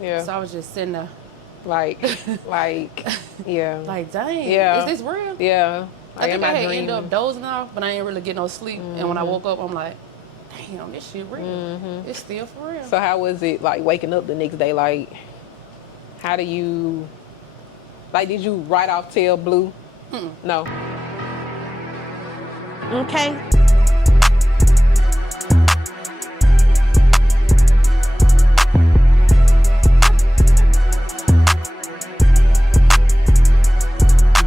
Yeah. So I was just sitting there. Like, yeah. Like, dang, Yeah. is this real? Yeah. I Like, think am I I had dreaming? ended up dozing off, but I didn't really get no sleep. And when I woke up, I'm like, damn, this shit real. It's still for real. So how was it like waking up the next day? Like, how do you, like, did you right off tell Blue? No. Okay.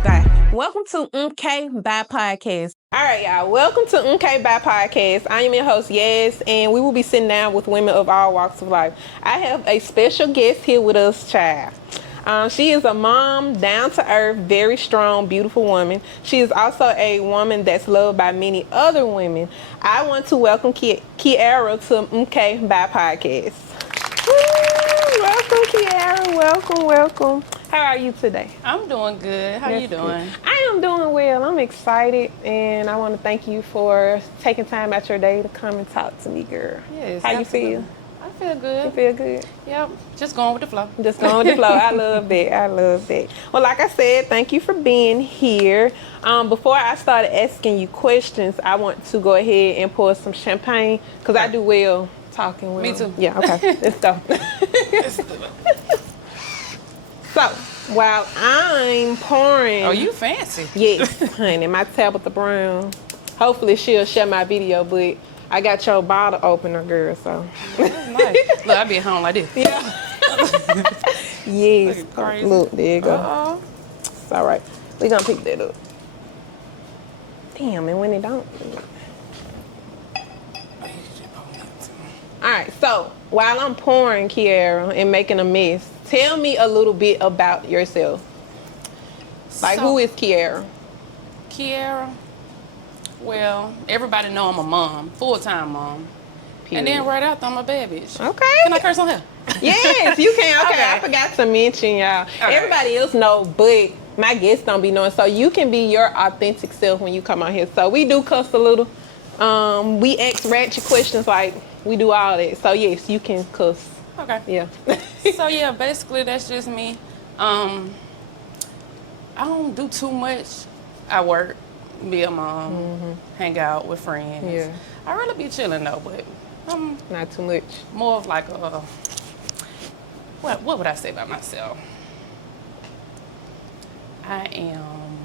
Bye. Welcome to Okay Bye Podcast. All right, y'all. Welcome to Okay Bye Podcast. I am your host, Yes, and we will be sitting down with women of all walks of life. I have a special guest here with us, child. She is a mom, down to earth, very strong, beautiful woman. She is also a woman that's loved by many other women. I want to welcome Kiara to Okay Bye Podcast. Woo! Welcome, Kiara. Welcome, welcome. How are you today? I'm doing good. How you doing? Good. I am doing well. I'm excited, and I want to thank you for taking time out your day to come and talk to me, girl. Yes. How absolutely. you feel? I feel good. You feel good? Yep. Just going with the flow. Just going with the flow. I love that. I love that. Well, like I said, thank you for being here. Before I started asking you questions, I want to go ahead and pour some champagne because I do well talking. Me too. Yeah. Okay. Let's go. So, while I'm pouring... Oh, you fancy. Yes, honey, my Tabitha Brown. Hopefully she'll share my video, but I got your bottle opener, girl, so. That's nice. Look, I be at home like this. Yeah. Yes. Look crazy. Look, there you go. Uh-oh. It's all right. We're going to pick that up. Damn, and when it don't... All right, so while I'm pouring, Kiara, and making a mess, tell me a little bit about yourself. Like, who is Kiara? Kiara? Well, everybody know I'm a mom, full-time mom. Period. And then right after, I'm a bad bitch. Okay. Can I curse on here? Yes, you can. Okay, Okay. I forgot to mention, y'all. Okay. Everybody else know, but my guests don't be knowing. So you can be your authentic self when you come out here. So we do cuss a little. We ask ratchet questions, like we do all that. So yes, you can cuss. Okay. Yeah. So yeah, basically that's just me. I don't do too much. I work, be a mom, hang out with friends. Yeah. I really be chilling though, but I'm Not too much. more of like a, what would I say about myself? I am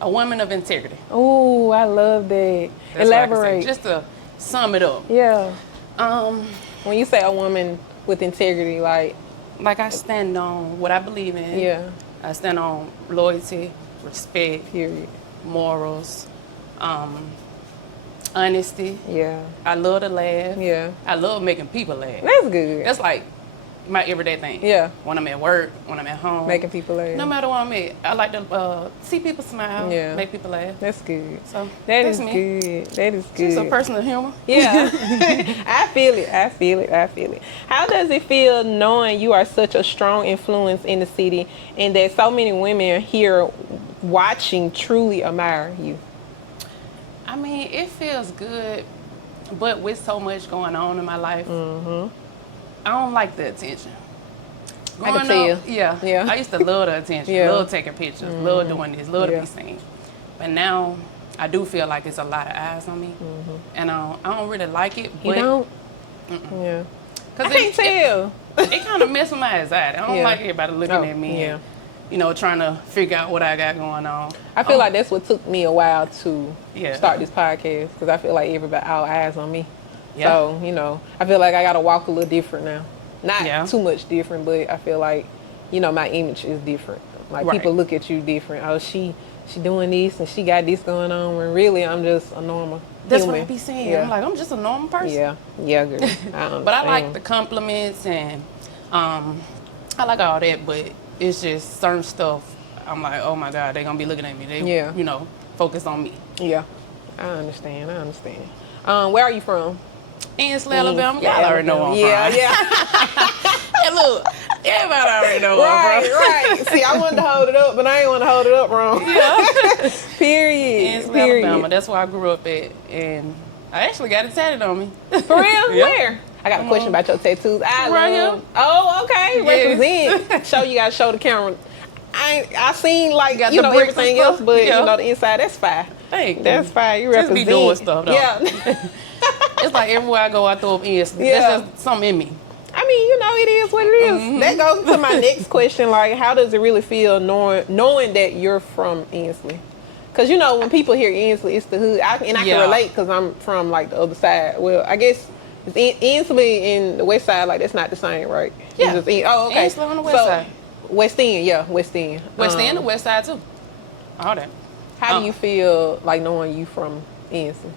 a woman of integrity. Oh, I love that. That's what I can say. Elaborate. Just to sum it up. Yeah. Um, When you say a woman with integrity, like, like I stand on what I believe in. yeah, I stand on loyalty, respect, period. morals, honesty. Yeah. I love to laugh. Yeah. I love making people laugh. That's good. That's like my everyday thing. Yeah. When I'm at work, when I'm at home. Making people laugh. No matter where I'm at, I like to see people smile, Yeah. make people laugh. That's good. So That that's is me. good. That is good. Just a personal humor. Yeah. I feel it. I feel it. I feel it. How does it feel knowing you are such a strong influence in the city and that so many women here watching truly admire you? I mean, it feels good, but with so much going on in my life, I don't like the attention. I can Growing tell. up, yeah. I used to love the attention, Yeah. love taking pictures, love doing this, love to Yeah. be seen. But now, I do feel like it's a lot of eyes on me, and I don't really like it. You But don't? Yeah. I 'cause can't tell. It kind of messes my anxiety. I don't Yeah. like everybody looking Oh, at me, yeah. and, trying to figure out what I got going on. I feel like that's what took me a while to Yeah. start this podcast because I feel like everybody, all eyes on me. Yeah. So, I feel like I got to walk a little different now. Not Yeah. too much different, but I feel like, my image is different. Like Right. people look at you different. Oh, she doing this and she got this going on. When really I'm just a normal That's human. what I be saying. Yeah. I'm like, I'm just a normal person. Yeah, girl. But I like the compliments and I like all that, but it's just certain stuff. I'm like, oh my God, they're gonna be looking at me. They, Yeah. focus on me. Yeah, I understand. Where are you from? Ainsley, Alabama. Yeah, Y'all already know where I'm yeah, from. Yeah, Hey, look, everybody already know where I'm from. Right. See, I wanted to hold it up, but I ain't want to hold it up wrong. Yeah. Period. Ainsley, Period. Alabama. That's where I grew up at, and I actually got it tatted on me. For real? Yeah. Where? I got a question about your tattoos. Right here. Oh, okay. Yes. Represent. You gotta show the camera. I seen like Got you the know bricks and everything stuff. else, but Yeah. you know the inside. That's fine. Thank That's you. fine. You Just represent. be doing stuff though. Yeah. It's like everywhere I go, I throw up Inslee. Yeah. That's just something in me. I mean, you know, it is what it is. That goes to my next question. Like, how does it really feel knowing that you're from Inslee? Because, you know, when people hear Inslee, it's the hood. I can relate because I'm from, like, the other side. Well, I guess Inslee and the west side, like, that's not the same, right? Yeah. It's just, oh, okay. Inslee on the west side. West End, yeah, West End. West End, the west side, too. All that. How do you feel, like, knowing you from Inslee?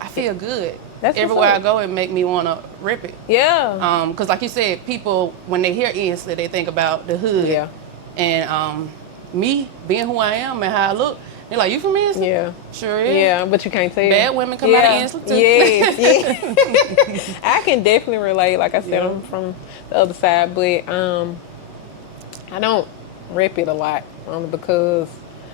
I feel good. That's everywhere I go, it make me want to rip it. Yeah. Because like you said, people, when they hear Inslee, they think about the hood. Yeah. And me, being who I am and how I look, they're like, you from Inslee? Yeah. Sure is. Yeah, but you can't tell. Bad women come out of Inslee, too. Yes, yeah. I can definitely relate. Like I said, I'm from the other side, but I don't rep it a lot because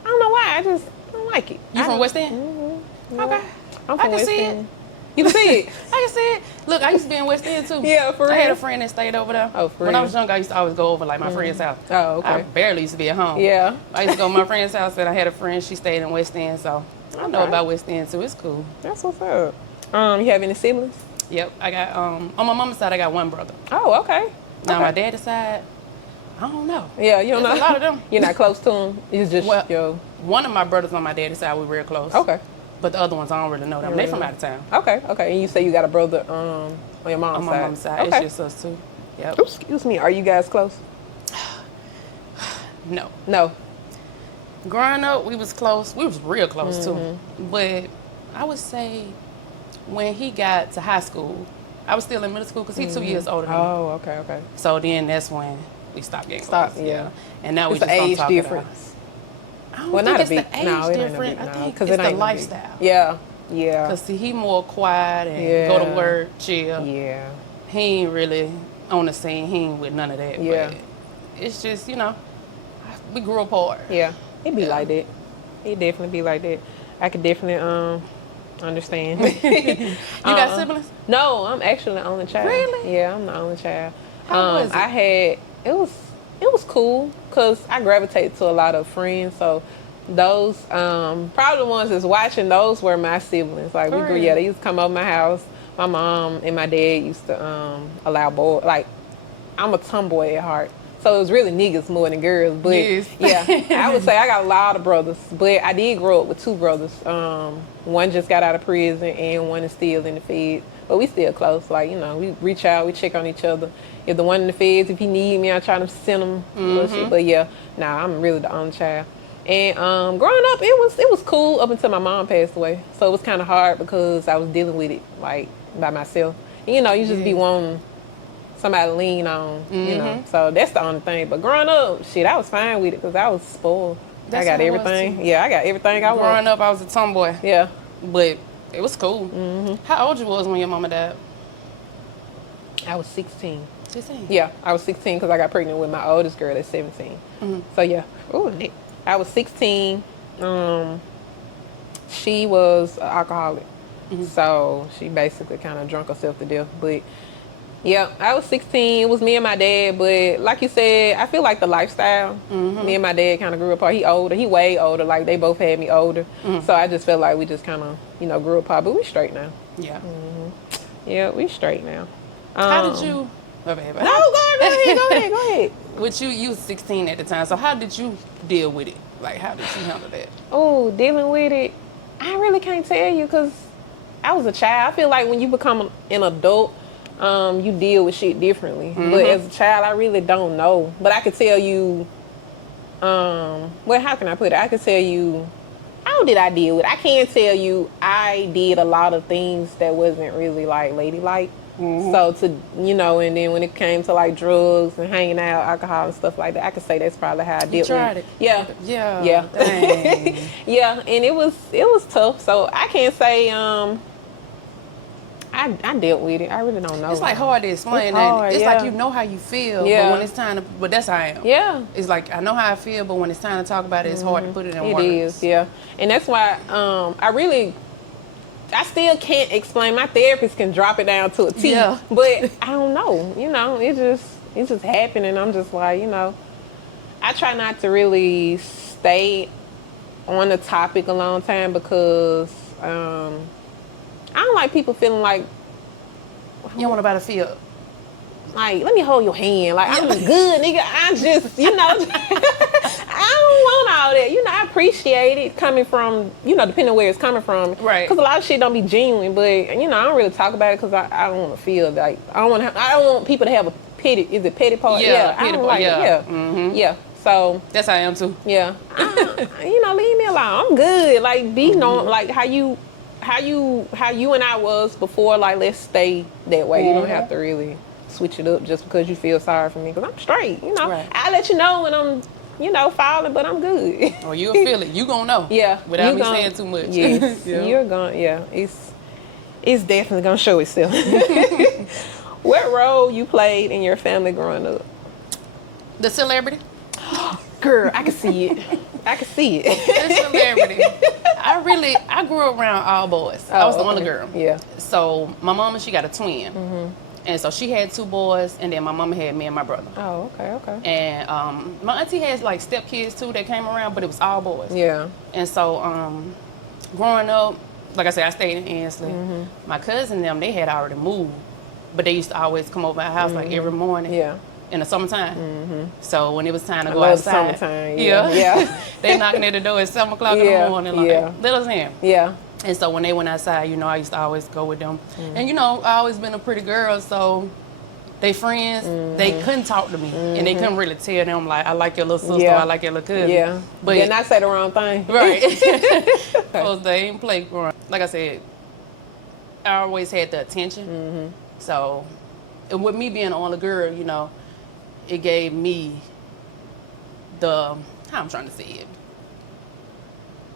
I don't know why. I just don't like it. You from West End? Mm-hmm. Okay. I'm I from can West see End. it. You can see it. I can see it. Look, I used to be in West End too. Yeah, for real. I had a friend that stayed over there. Oh, for When I real. was young, I used to always go over like my friend's house. Oh, okay. I barely used to be at home. Yeah. I used to go to my friend's house and I had a friend, she stayed in West End, so I know Okay. about West End too. It's cool. That's what's up. You have any siblings? Yep. I got on my mama's side I got one brother. Oh, okay. Now Okay. my daddy's side, I don't know. Yeah, you don't There's know. a lot of them. You're not close to them. It's just Well, one of my brothers on my daddy's side, we're real close. Okay. But the other ones, I don't really know them. They from out of town. Okay. And you say you got a brother on your mom's On side. my mom's side. Okay. It's just us two. Yep. Oops, excuse me. Are you guys close? No. No. Growing up, we was close. We was real close too. Mm-hmm. But I would say when he got to high school, I was still in middle school because he's 2 years older than me. Oh, okay. So then that's when we stopped getting close. Yeah. And now we It's just the don't age talk difference. I don't Well, think not it's a big. the age No, it ain't a difference. big. I No, think because it's it the ain't lifestyle. Yeah. Because he more quiet and go to work, chill. Yeah. He ain't really on the scene. He ain't with none of that. Yeah. But it's just, we grew apart. Yeah. It be like that. It definitely be like that. I could definitely understand. You got siblings? No, I'm actually the only child. Really? Yeah, I'm the only child. How was it? It was cool because I gravitated to a lot of friends. So those probably the ones that's watching, those were my siblings. Like For real? they used to come over my house. My mom and my dad used to allow boys. Like I'm a tomboy at heart. So it was really niggas more than girls. But Yes. yeah, I would say I got a lot of brothers. But I did grow up with two brothers. One just got out of prison and one is still in the feds. But we still close. Like, we reach out, we check on each other. If the one in the feds, if he need me, I try to send him little shit. But yeah, I'm really the only child. And growing up, it was cool up until my mom passed away. So it was kind of hard because I was dealing with it like by myself. And, you just be wanting somebody to lean on, So that's the only thing. But growing up, shit, I was fine with it because I was spoiled. That's I got how I was, everything. too. Yeah, I got everything I want. Growing up, I was a tomboy. Yeah. But it was cool. How old you was when your mama died? I was 16. 16. Yeah, I was 16 because I got pregnant with my oldest girl at 17. So yeah, I was 16. She was an alcoholic, so she basically kind of drunk herself to death. But yeah, I was 16. It was me and my dad. But like you said, I feel like the lifestyle. Me and my dad kind of grew apart. He older. He way older. Like they both had me older. So I just felt like we just kind of grew apart. But we straight now. Yeah. Yeah, we straight now. How did you? Oh, babe. No, go ahead. With you was 16 at the time. So how did you deal with it? Like, how did you handle that? Oh, dealing with it, I really can't tell you because I was a child. I feel like when you become an adult, you deal with shit differently. But as a child, I really don't know. But I could tell you, how can I put it? I could tell you, how did I deal with it? I can't tell you I did a lot of things that wasn't really like ladylike. So and then when it came to like drugs and hanging out, alcohol and stuff like that, I could say that's probably how I dealt with it. Tried it. Yeah. Dang. Yeah, and it was tough. So I can't say I dealt with it. I really don't know. It's like hard to explain. It's hard, it's yeah. like you know how you feel, Yeah. but when it's time to, but that's how I am. Yeah. It's like I know how I feel, but when it's time to talk about it, it's hard to put it in words. It is, yeah. And that's why I really I still can't explain. My therapist can drop it down to a T. Yeah. But I don't know. It just happened, and I'm just like, I try not to really stay on the topic a long time because I don't like people feeling like You don't want nobody to feel. Like, let me hold your hand. Like, I'm good, nigga. I just, I don't want all that. I appreciate it coming from, depending on where it's coming from. Right. Because a lot of shit don't be genuine, but, I don't really talk about it because I don't want to feel like, I don't want people to have a pity, is it pity part? Yeah, I pity don't part, like yeah. it. Yeah. Mm-hmm. Yeah. So. That's how I am too. Yeah. Leave me alone. I'm good. Like, be known, like, how you and I was before, like, let's stay that way. You don't have to really switch it up just because you feel sorry for me, because I'm straight, Right. I'll let you know when I'm falling, but I'm good. Or you'll feel it. You gonna know. Yeah. Without me saying too much. Yes. Yeah. You're gonna, it's definitely gonna show itself. What role you played in your family growing up? The celebrity. Girl, I can see it. I can see it. The celebrity. I grew up around all boys. I was the only girl. Yeah. So my mama, she got a twin. Mm-hmm. And so she had 2 boys, and then my mama had me and my brother. Oh, okay. And my auntie has like stepkids too that came around, but it was all boys. Yeah. And so growing up, like I said, I stayed in Ansley. Mm-hmm. My cousin and them, they had already moved, but they used to always come over our house like every morning. Yeah. In the summertime. Mm-hmm. So when it was time to go love outside. Summertime, yeah. They knocking at the door at 7 o'clock in the morning, like, let us in. Yeah. And so when they went outside, I used to always go with them. And I always been a pretty girl, so they friends, they couldn't talk to me. And they couldn't really tell them, like, I like your little sister, I like your little cousin. Yeah. But did not say the wrong thing. Right. Because they ain't play growing up. Like I said, I always had the attention. So, and with me being the only girl, it gave me how I'm trying to say it.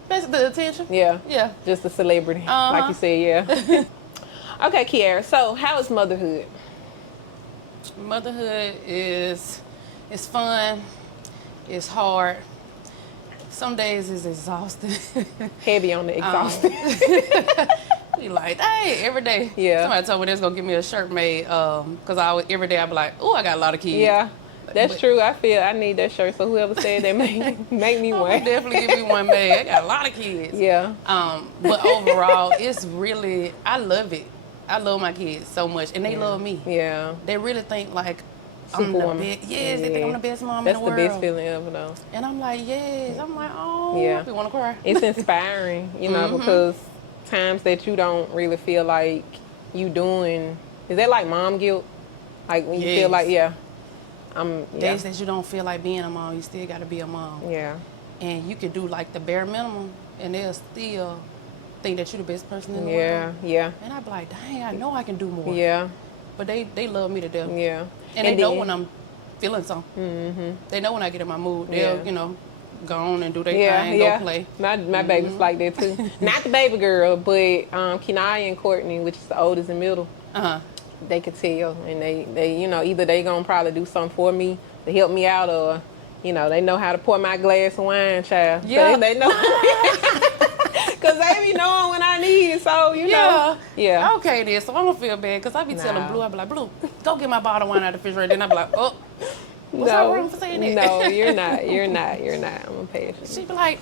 Basically the attention. Yeah. Yeah. Just a celebrity, like you said, yeah. Okay, Kiara, so how is motherhood? Motherhood it's fun, it's hard. Some days it's exhausting. Heavy on the exhausting. You like, hey, every day. Yeah. Somebody told me they was gonna give me a shirt made, because every day I'd be like, oh, I got a lot of kids. Yeah. That's true. I feel I need that shirt. So whoever said that, make me one. I'll definitely give me one made. I got a lot of kids. Yeah. But overall, it's really, I love it. I love my kids so much, and they love me. Yeah. They really think like I'm the best. Yes, they think I'm the best mom That's in the world. That's the best feeling ever, though. And I'm like, yes. I'm like, oh, yeah. I want to cry. It's inspiring, because times that you don't really feel like you doing. Is that like mom guilt? Like when you feel like, days that you don't feel like being a mom, you still got to be a mom. Yeah. And you can do like the bare minimum, and they'll still think that you're the best person in the world. Yeah, yeah. And I be like, dang, I know I can do more. Yeah. But they love me to death. Yeah. And they know when I'm feeling something. Mm-hmm. They know when I get in my mood. They'll, go on and do their thing, go play. My baby's like that too. Not the baby girl, but Kenaya and Courtney, which is the oldest and middle. They could tell, and they either they gonna probably do something for me to help me out, or they know how to pour my glass of wine, child. Yeah. So they know. Cause they be knowing when I need it, so know. Yeah. Okay then, so I don't feel bad, cause I be telling Blue, I be like, Blue, go get my bottle of wine out of the refrigerator. Then I be like, oh, what's wrong for saying that? No, you're not. You're not. I'm a patient. She be like,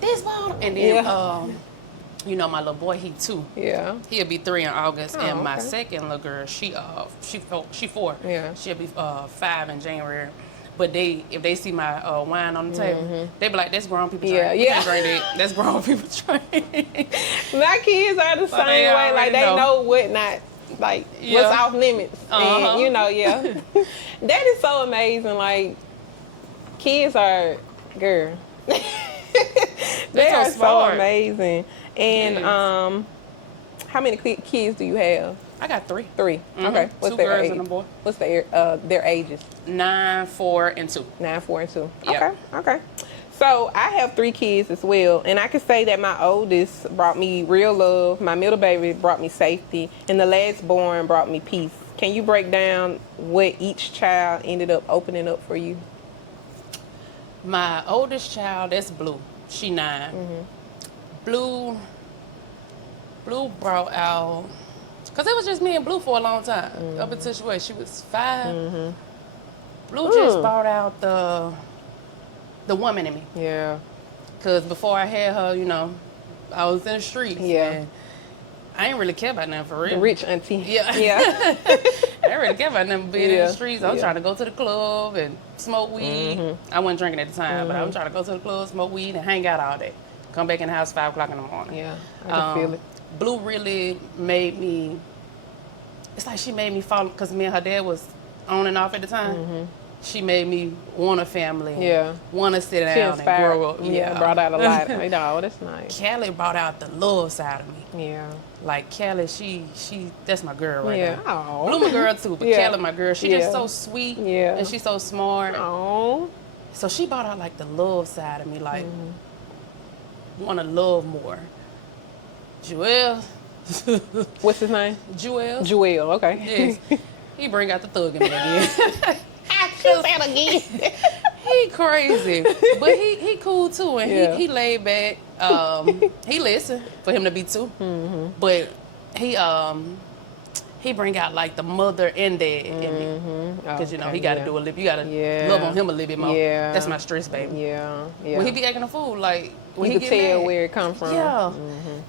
this bottle, and then my little boy, he 2. Yeah. He'll be 3 in August, and my okay. second little girl, she 4. Yeah. She'll be 5 in January. But if they see my wine on the table, they be like, that's grown people drink. You can't drink that. That's grown people drink. My kids are the same way. Like, they know what not, like, what's off limits. And, that is so amazing. Like, kids are, girl. They are so amazing. And how many kids do you have? I got 3. 3. Mm-hmm. Okay. What's 2 their girls age? and a boy. What's their ages? 9, 4, and 2. 9, 4, and 2. Yep. Okay. So I have 3 kids as well, and I can say that my oldest brought me real love, my middle baby brought me safety, and the last born brought me peace. Can you break down what each child ended up opening up for you? My oldest child, that's Blue. She 9. Blue, Blue brought out, because it was just me and Blue for a long time. Up until she was 5. Blue just brought out the woman in me. Yeah. Because before I had her, you know, I was in the streets. Yeah. And I ain't really care about nothing for real. The rich auntie. Yeah. Yeah. I didn't really care about nothing being in the streets. I was trying to go to the club and smoke weed. I wasn't drinking at the time, but I was trying to go to the club, smoke weed, and hang out all day. Come back in the house 5 o'clock in the morning. Yeah, I can feel it. Blue really made me, it's like she made me fall, because me and her dad was on and off at the time. She made me want a family. Yeah. Want to sit down and grow up. Yeah, brought out a lot. I know, that's nice. Callie brought out the love side of me. Yeah. Like Callie, she that's my girl right now. Aww. Blue my girl too, but Callie my girl. She just so sweet. Yeah. And she's so smart. Aww. So she brought out like the love side of me, like want to love more. Jewel. What's his name? Jewel. Jewel, okay. Yes. He bring out the thug in me again. Say it again. He crazy, but he cool too, and he laid back. He listen for him to be too, but he bring out like the mother and dad in me, because you know he got to do a little. You got to love on him a little bit more. Yeah, that's my stress baby. Yeah, yeah. When he be acting a fool, like when you he can get tell mad, where it come from. Yeah,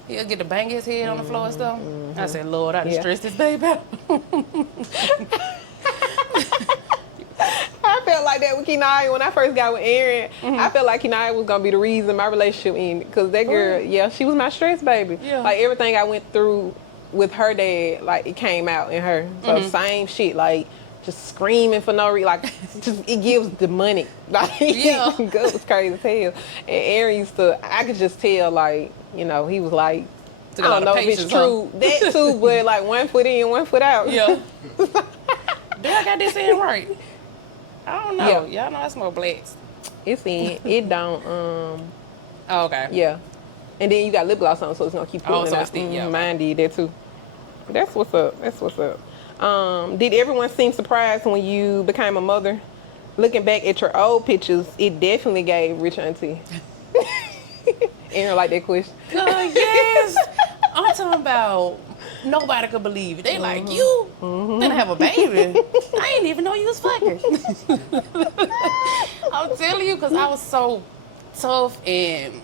he'll get to bang his head on the floor and stuff. I said, Lord, I done stressed this baby out. I felt like that with Kenaya when I first got with Aaron. I felt like Kenaya was gonna be the reason my relationship ended, because that girl, she was my stress baby. Yeah. Like everything I went through with her dad, like it came out in her. So same shit, like just screaming for no reason. Like just it gives the money. Like it was crazy as hell. And Aaron used to, I could just tell, like, you know, he was like, I don't know if it's true. That too, but like 1 foot in, 1 foot out. Yeah. Did I got this in right? I don't know. Y'all know I smoke blacks. It's in. It don't. Oh, okay. Yeah. And then you got lip gloss on, so it's gonna keep pulling out. Mine did that too. That's what's up. That's what's up. Did everyone seem surprised when you became a mother? Looking back at your old pictures, it definitely gave rich auntie. Aaron like that question. Yes. I'm talking about. Nobody could believe it. They like, you gonna have a baby. I didn't even know you was fucking. I'm telling you, because I was so tough, and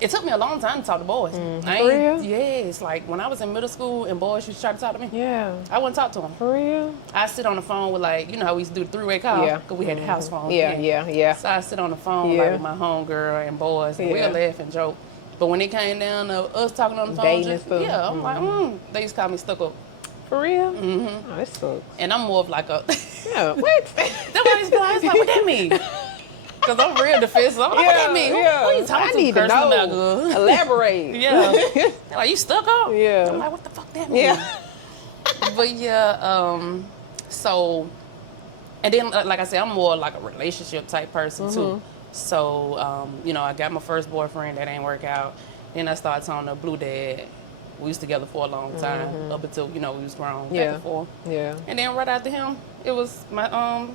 it took me a long time to talk to boys. For real? Yes, like when I was in middle school and boys used to try to talk to me. Yeah. I wouldn't talk to them. For real? I sit on the phone with, like, you know how we used to do the 3-way call? Yeah. Because we had the house phone. Yeah. So I sit on the phone like, with my homegirl and boys, and we'll laugh and joke. But when it came down to us talking on the phone, I'm like, they used to call me stuck up. For real? Oh, that sucks. And I'm more of like a... what? That's what I used to be like, what that mean? Because I'm real defensive. I'm like, what that mean? Who you talking to? I need to know. Elaborate. They're like, you stuck up? Yeah. I'm like, what the fuck that mean? Yeah. But so... And then, like I said, I'm more like a relationship type person, too. So, you know, I got my first boyfriend. That ain't work out. Then I started talking to Blue Dad. We was together for a long time, up until, you know, we was grown. Back and forth. Yeah. And then right after him, it was my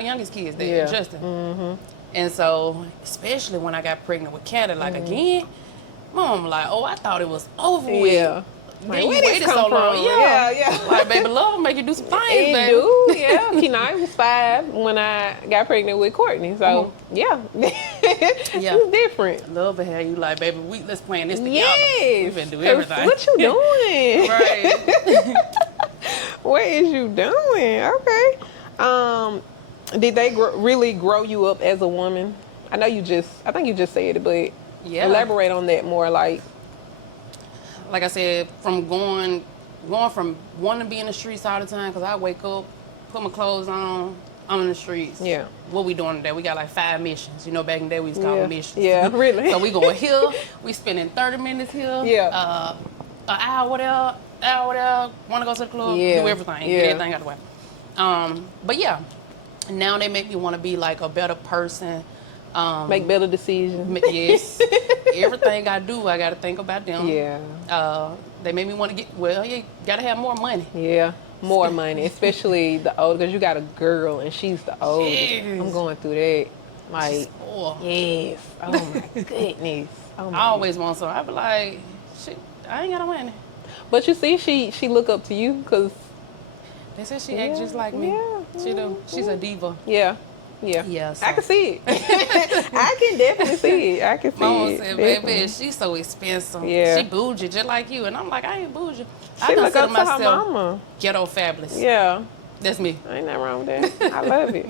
youngest kid's dad, Justin. And so, especially when I got pregnant with Canada, like again, Mom like, oh, I thought it was over with. Yeah. Like, where did it come from? Yeah. Like, baby, love will make you do some things, it baby. Do, yeah. Kenai was 5 when I got pregnant with Courtney, so it's different. Love to have you like, baby, let's plan this together. Yes. We finna do everything. What you doing? Right. What is you doing? Okay. Did they really grow you up as a woman? I think you just said it, but elaborate on that more, like I said, from going from wanting to be in the streets all the time, because I wake up, put my clothes on, I'm in the streets. Yeah. What we doing today? We got like 5 missions. You know, back in the day, we used to call them missions. Yeah, really. So we going here, we spending 30 minutes here. Yeah. An hour there, want to go to the club, do everything, get everything out of the way. But yeah, now they make me want to be like a better person. Make better decisions. Yes. Everything I do, I got to think about them. Yeah. They made me want to you got to have more money. Yeah, more money, especially the old, because you got a girl and she's the oldest. Yes. I'm going through that. Like, yes. Oh my goodness. I always want some. I be like, shit, I ain't got no money. But you see, she look up to you because They said she act just like me. Yeah, She do. She's a diva. yeah. Yeah. Yeah, I so. can see it. I can definitely see it. I can see Mama it. said, definitely. baby, she's so expensive. Yeah. She bougie just like you. And I'm like, I ain't bougie. I She look consider up to her myself mama. ghetto fabulous. Yeah. That's me. Ain't nothing wrong with that. I love it.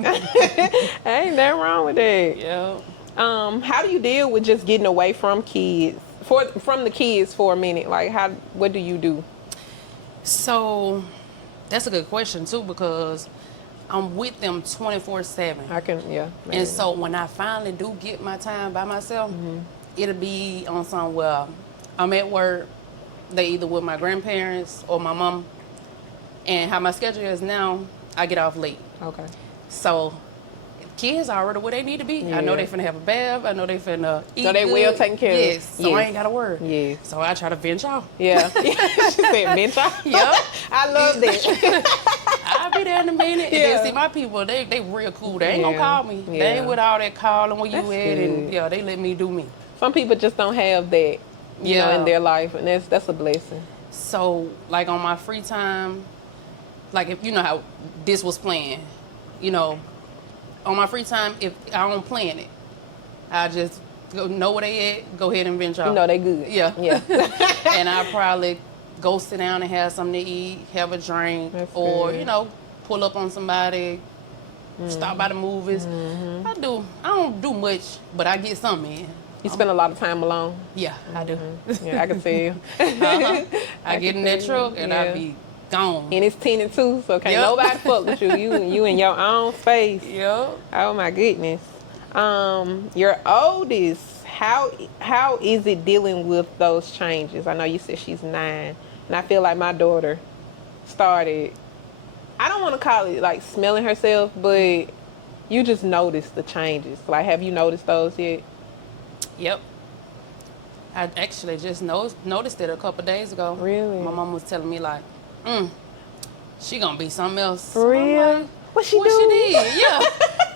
Ain't nothing wrong with that. Yeah. How do you deal with just getting away from kids? From the kids for a minute? Like what do you do? So that's a good question too, because I'm with them 24/7. I can, yeah. Maybe. And so when I finally do get my time by myself, it'll be on somewhere. I'm at work, they either with my grandparents or my mom. And how my schedule is now, I get off late. Okay. So kids are already where they need to be. Yeah. I know they finna have a bath. I know they finna eat. So they good. well taken care of. Yes. So Yes. I ain't gotta worry. Yes. So I try to vent off. Yeah. She said, bitch. Yep. I love that. I'll be there in a minute. And Yeah. then see my people, they real cool. They ain't Yeah. gonna call me. Yeah. They ain't with all that calling where you That's at. And good. yeah, they let me do me. Some people just don't have that, you know, Yeah. in their life, and that's a blessing. So like on my free time, like if you know how this was planned, you know, on my free time, if I don't plan it, I just go know where they at, go ahead and venture off. You know they good. Yeah. Yeah. And I probably go sit down and have something to eat, have a drink, That's or, good. you know, pull up on somebody, stop by the movies. I don't do much, but I get something in. You spend a lot of time alone. Yeah, I do. Yeah, I can tell. I get in that truck and I be gone. And it's 10 and 2, so can't Yep. nobody fuck with you. You in your own space. Yep. Oh my goodness. Your oldest, how is it dealing with those changes? I know you said she's 9, and I feel like my daughter started, I don't want to call it like smelling herself, but you just noticed the changes. Like, have you noticed those yet? Yep. I actually just noticed it a couple days ago. Really? My mom was telling me like, she gonna be something else. For I'm real? like, What she what do? she did? Yeah.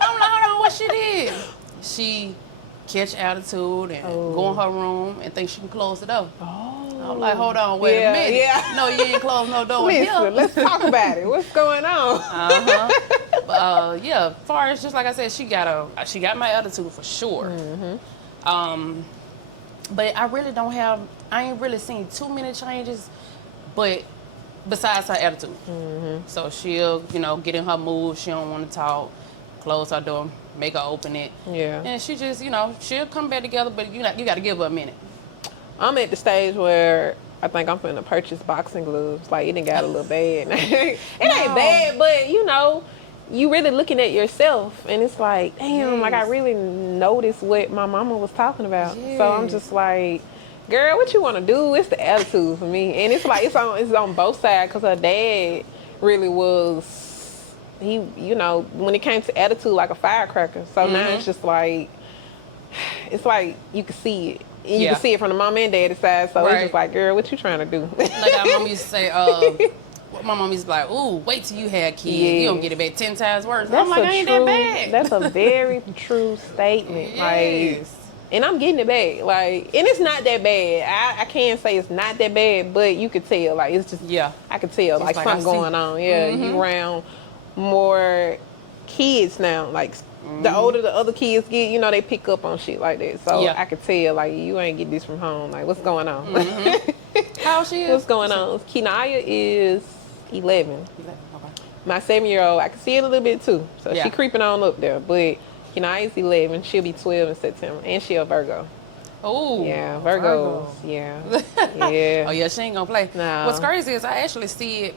I'm like, hold on, what she did? She catch attitude and go in her room and think she can close the door. Oh. I'm like, hold on, wait a minute. Yeah. No, you ain't closed no door in here. Listen, let's talk about it. What's going on? Yeah, far as just like I said, she got my attitude for sure. But I ain't really seen too many changes, but besides her attitude. So she'll, you know, get in her mood, she don't want to talk, close her door, make her open it. Yeah. And she just, you know, she'll come back together, but you got to give her a minute. I'm at the stage where I think I'm finna purchase boxing gloves. Like, it done got a little bad. It ain't bad, but, you know, you really looking at yourself, and it's like, damn, like, I really noticed what my mama was talking about. So I'm just like, girl, what you want to do? It's the attitude for me. And it's like, it's on both sides, because her dad really was, he, you know, when it came to attitude, like a firecracker. So now it's just like, it's like you can see it. And you can see it from the mom and daddy side. So it's just like, girl, what you trying to do? Like our mom used to say, my mom used to be like, ooh, wait till you have kids. You don't get it back 10 times worse. That's I'm like, ain't that bad. That's a very true statement. Like, and I'm getting it back. Like, and it's not that bad. I can't say it's not that bad, but you could tell. Like, it's just, I could tell, like something going on. Yeah, you around more kids now. Like, the older the other kids get, you know, they pick up on shit like that. So I could tell, like, you ain't get this from home. Like, what's going on? How old she is? What's going on? Kinaya is 11. 11, okay. My 7-year-old, I can see it a little bit too. So she creeping on up there. But Kinaya's 11. She'll be 12 in September. And she a Virgo. Oh. Yeah, Virgos. Yeah. Yeah. Oh, yeah, she ain't gonna play. No. What's crazy is I actually see it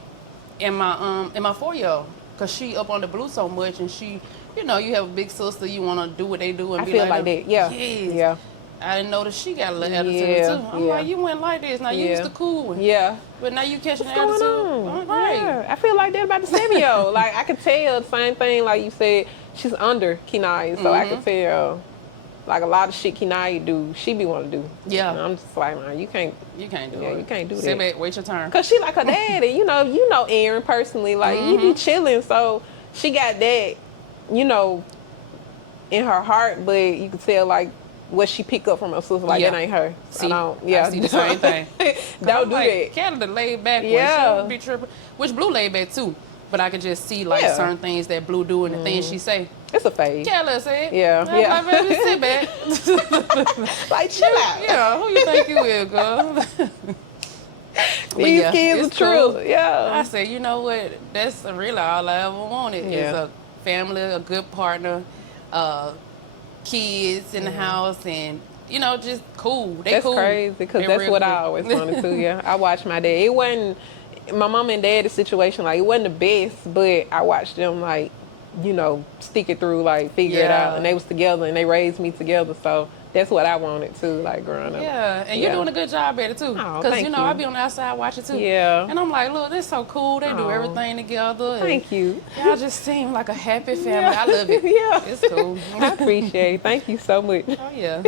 in my 4-year-old. Because she up on the blue so much, and she, you know, you have a big sister, you want to do what they do and I be feel like that. Yeah. Yes. Yeah. I didn't notice she got a little attitude too. I'm like, you went like this. Now you used to cool. Yeah. But now you catching What's the attitude. going on? Right. Yeah. I feel like that about the 7-year-old. Like, I could tell the same thing, like you said, she's under Kinaya. So I could tell, like, a lot of shit Kinaya do, she be want to do. Yeah. And I'm just like, man, you can't do it. You can't do that. Sit back, wait your turn. Cause she like her dad, and you know Aaron personally. Like, he be chilling, so she got that, you know, in her heart. But you can tell, like, what she pick up from her sister. Like, that ain't her. See, I don't, yeah. I see the same thing. Don't do that. Canada laid back one. Yeah. She don't be tripping. Which Blue laid back too. But I could just see like certain things that Blue do and the things she say. It's a phase. Careless, eh? Yeah. I'm like, baby, sit back. Like, chill out. Yeah, who you think you is, girl? These kids are cool. true. Yeah. I said, you know what? That's really all I ever wanted is a family, a good partner, kids in the house, and you know, just cool. That's cool. crazy because that's what I always wanted to. Yeah, I watched my dad. It wasn't my mom and dad's situation. Like, it wasn't the best, but I watched them, like, you know, stick it through, like, figure it out, and they was together and they raised me together. So that's what I wanted too, like, growing up. Yeah, and you're doing a good job at it too. Because you know, I be on the outside watching too. Yeah. And I'm like, look, this so cool. They do everything together. Thank you. Y'all just seem like a happy family. I love it. Yeah. It's cool. I appreciate it. Thank you so much. Oh yeah.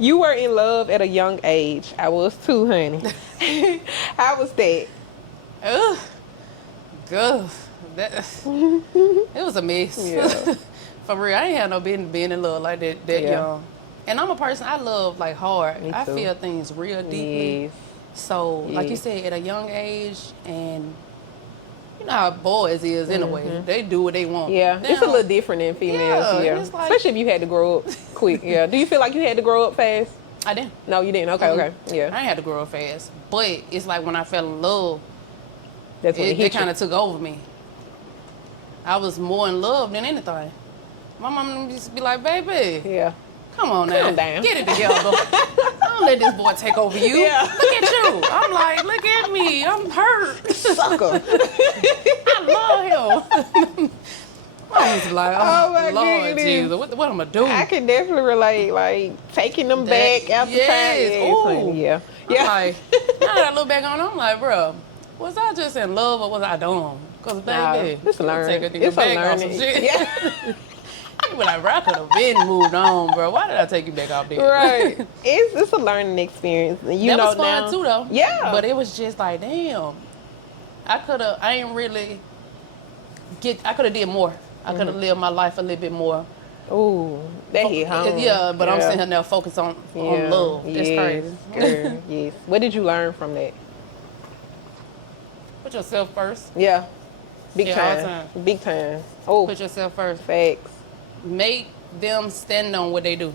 You were in love at a young age. I was too, honey. How was that? Ugh. Good. It was a mess. Yeah. For real, I ain't had no business being in love like that young. And I'm a person, I love like hard. Me too. I feel things real deeply. Yes. So, like you said, at a young age, and you know how boys is anyway. They do what they want. Yeah, it's a little different than females. Yeah, it's like, especially if you had to grow up quick. Yeah. Do you feel like you had to grow up fast? I didn't. No, you didn't. Okay, okay. Yeah. I ain't had to grow up fast. But it's like when I fell in love, That's when it kind of took over me. I was more in love than anything. My mom used to be like, baby, Yeah. come on now, Calm down. get it together. Don't let this boy take over you. Yeah. Look at you. I'm like, look at me. I'm hurt. Sucker. I love him. I was like, Oh my Lord goodness. Jesus, what am I doing? I can definitely relate, like taking them back after time. Yes, honey. Yeah. Yeah. I'm like, now that I look back on it, I'm like, bro, was I just in love or was I dumb? Because baby, it's learning. take a nigga back on some shit. Yeah. You be like, bro, I could have been moved on, bro. Why did I take you back off there? Right. It's a learning experience. You that know was fun now, too, though. Yeah. But it was just like, damn, I ain't really I could have did more. I could have lived my life a little bit more. Ooh, that hit home. Yeah, but I'm sitting here now focused on love. That's crazy. Girl, yes. What did you learn from that? Put yourself first. Yeah. Big All time. the time. Big time. Oh, Put yourself first. facts. Make them stand on what they do.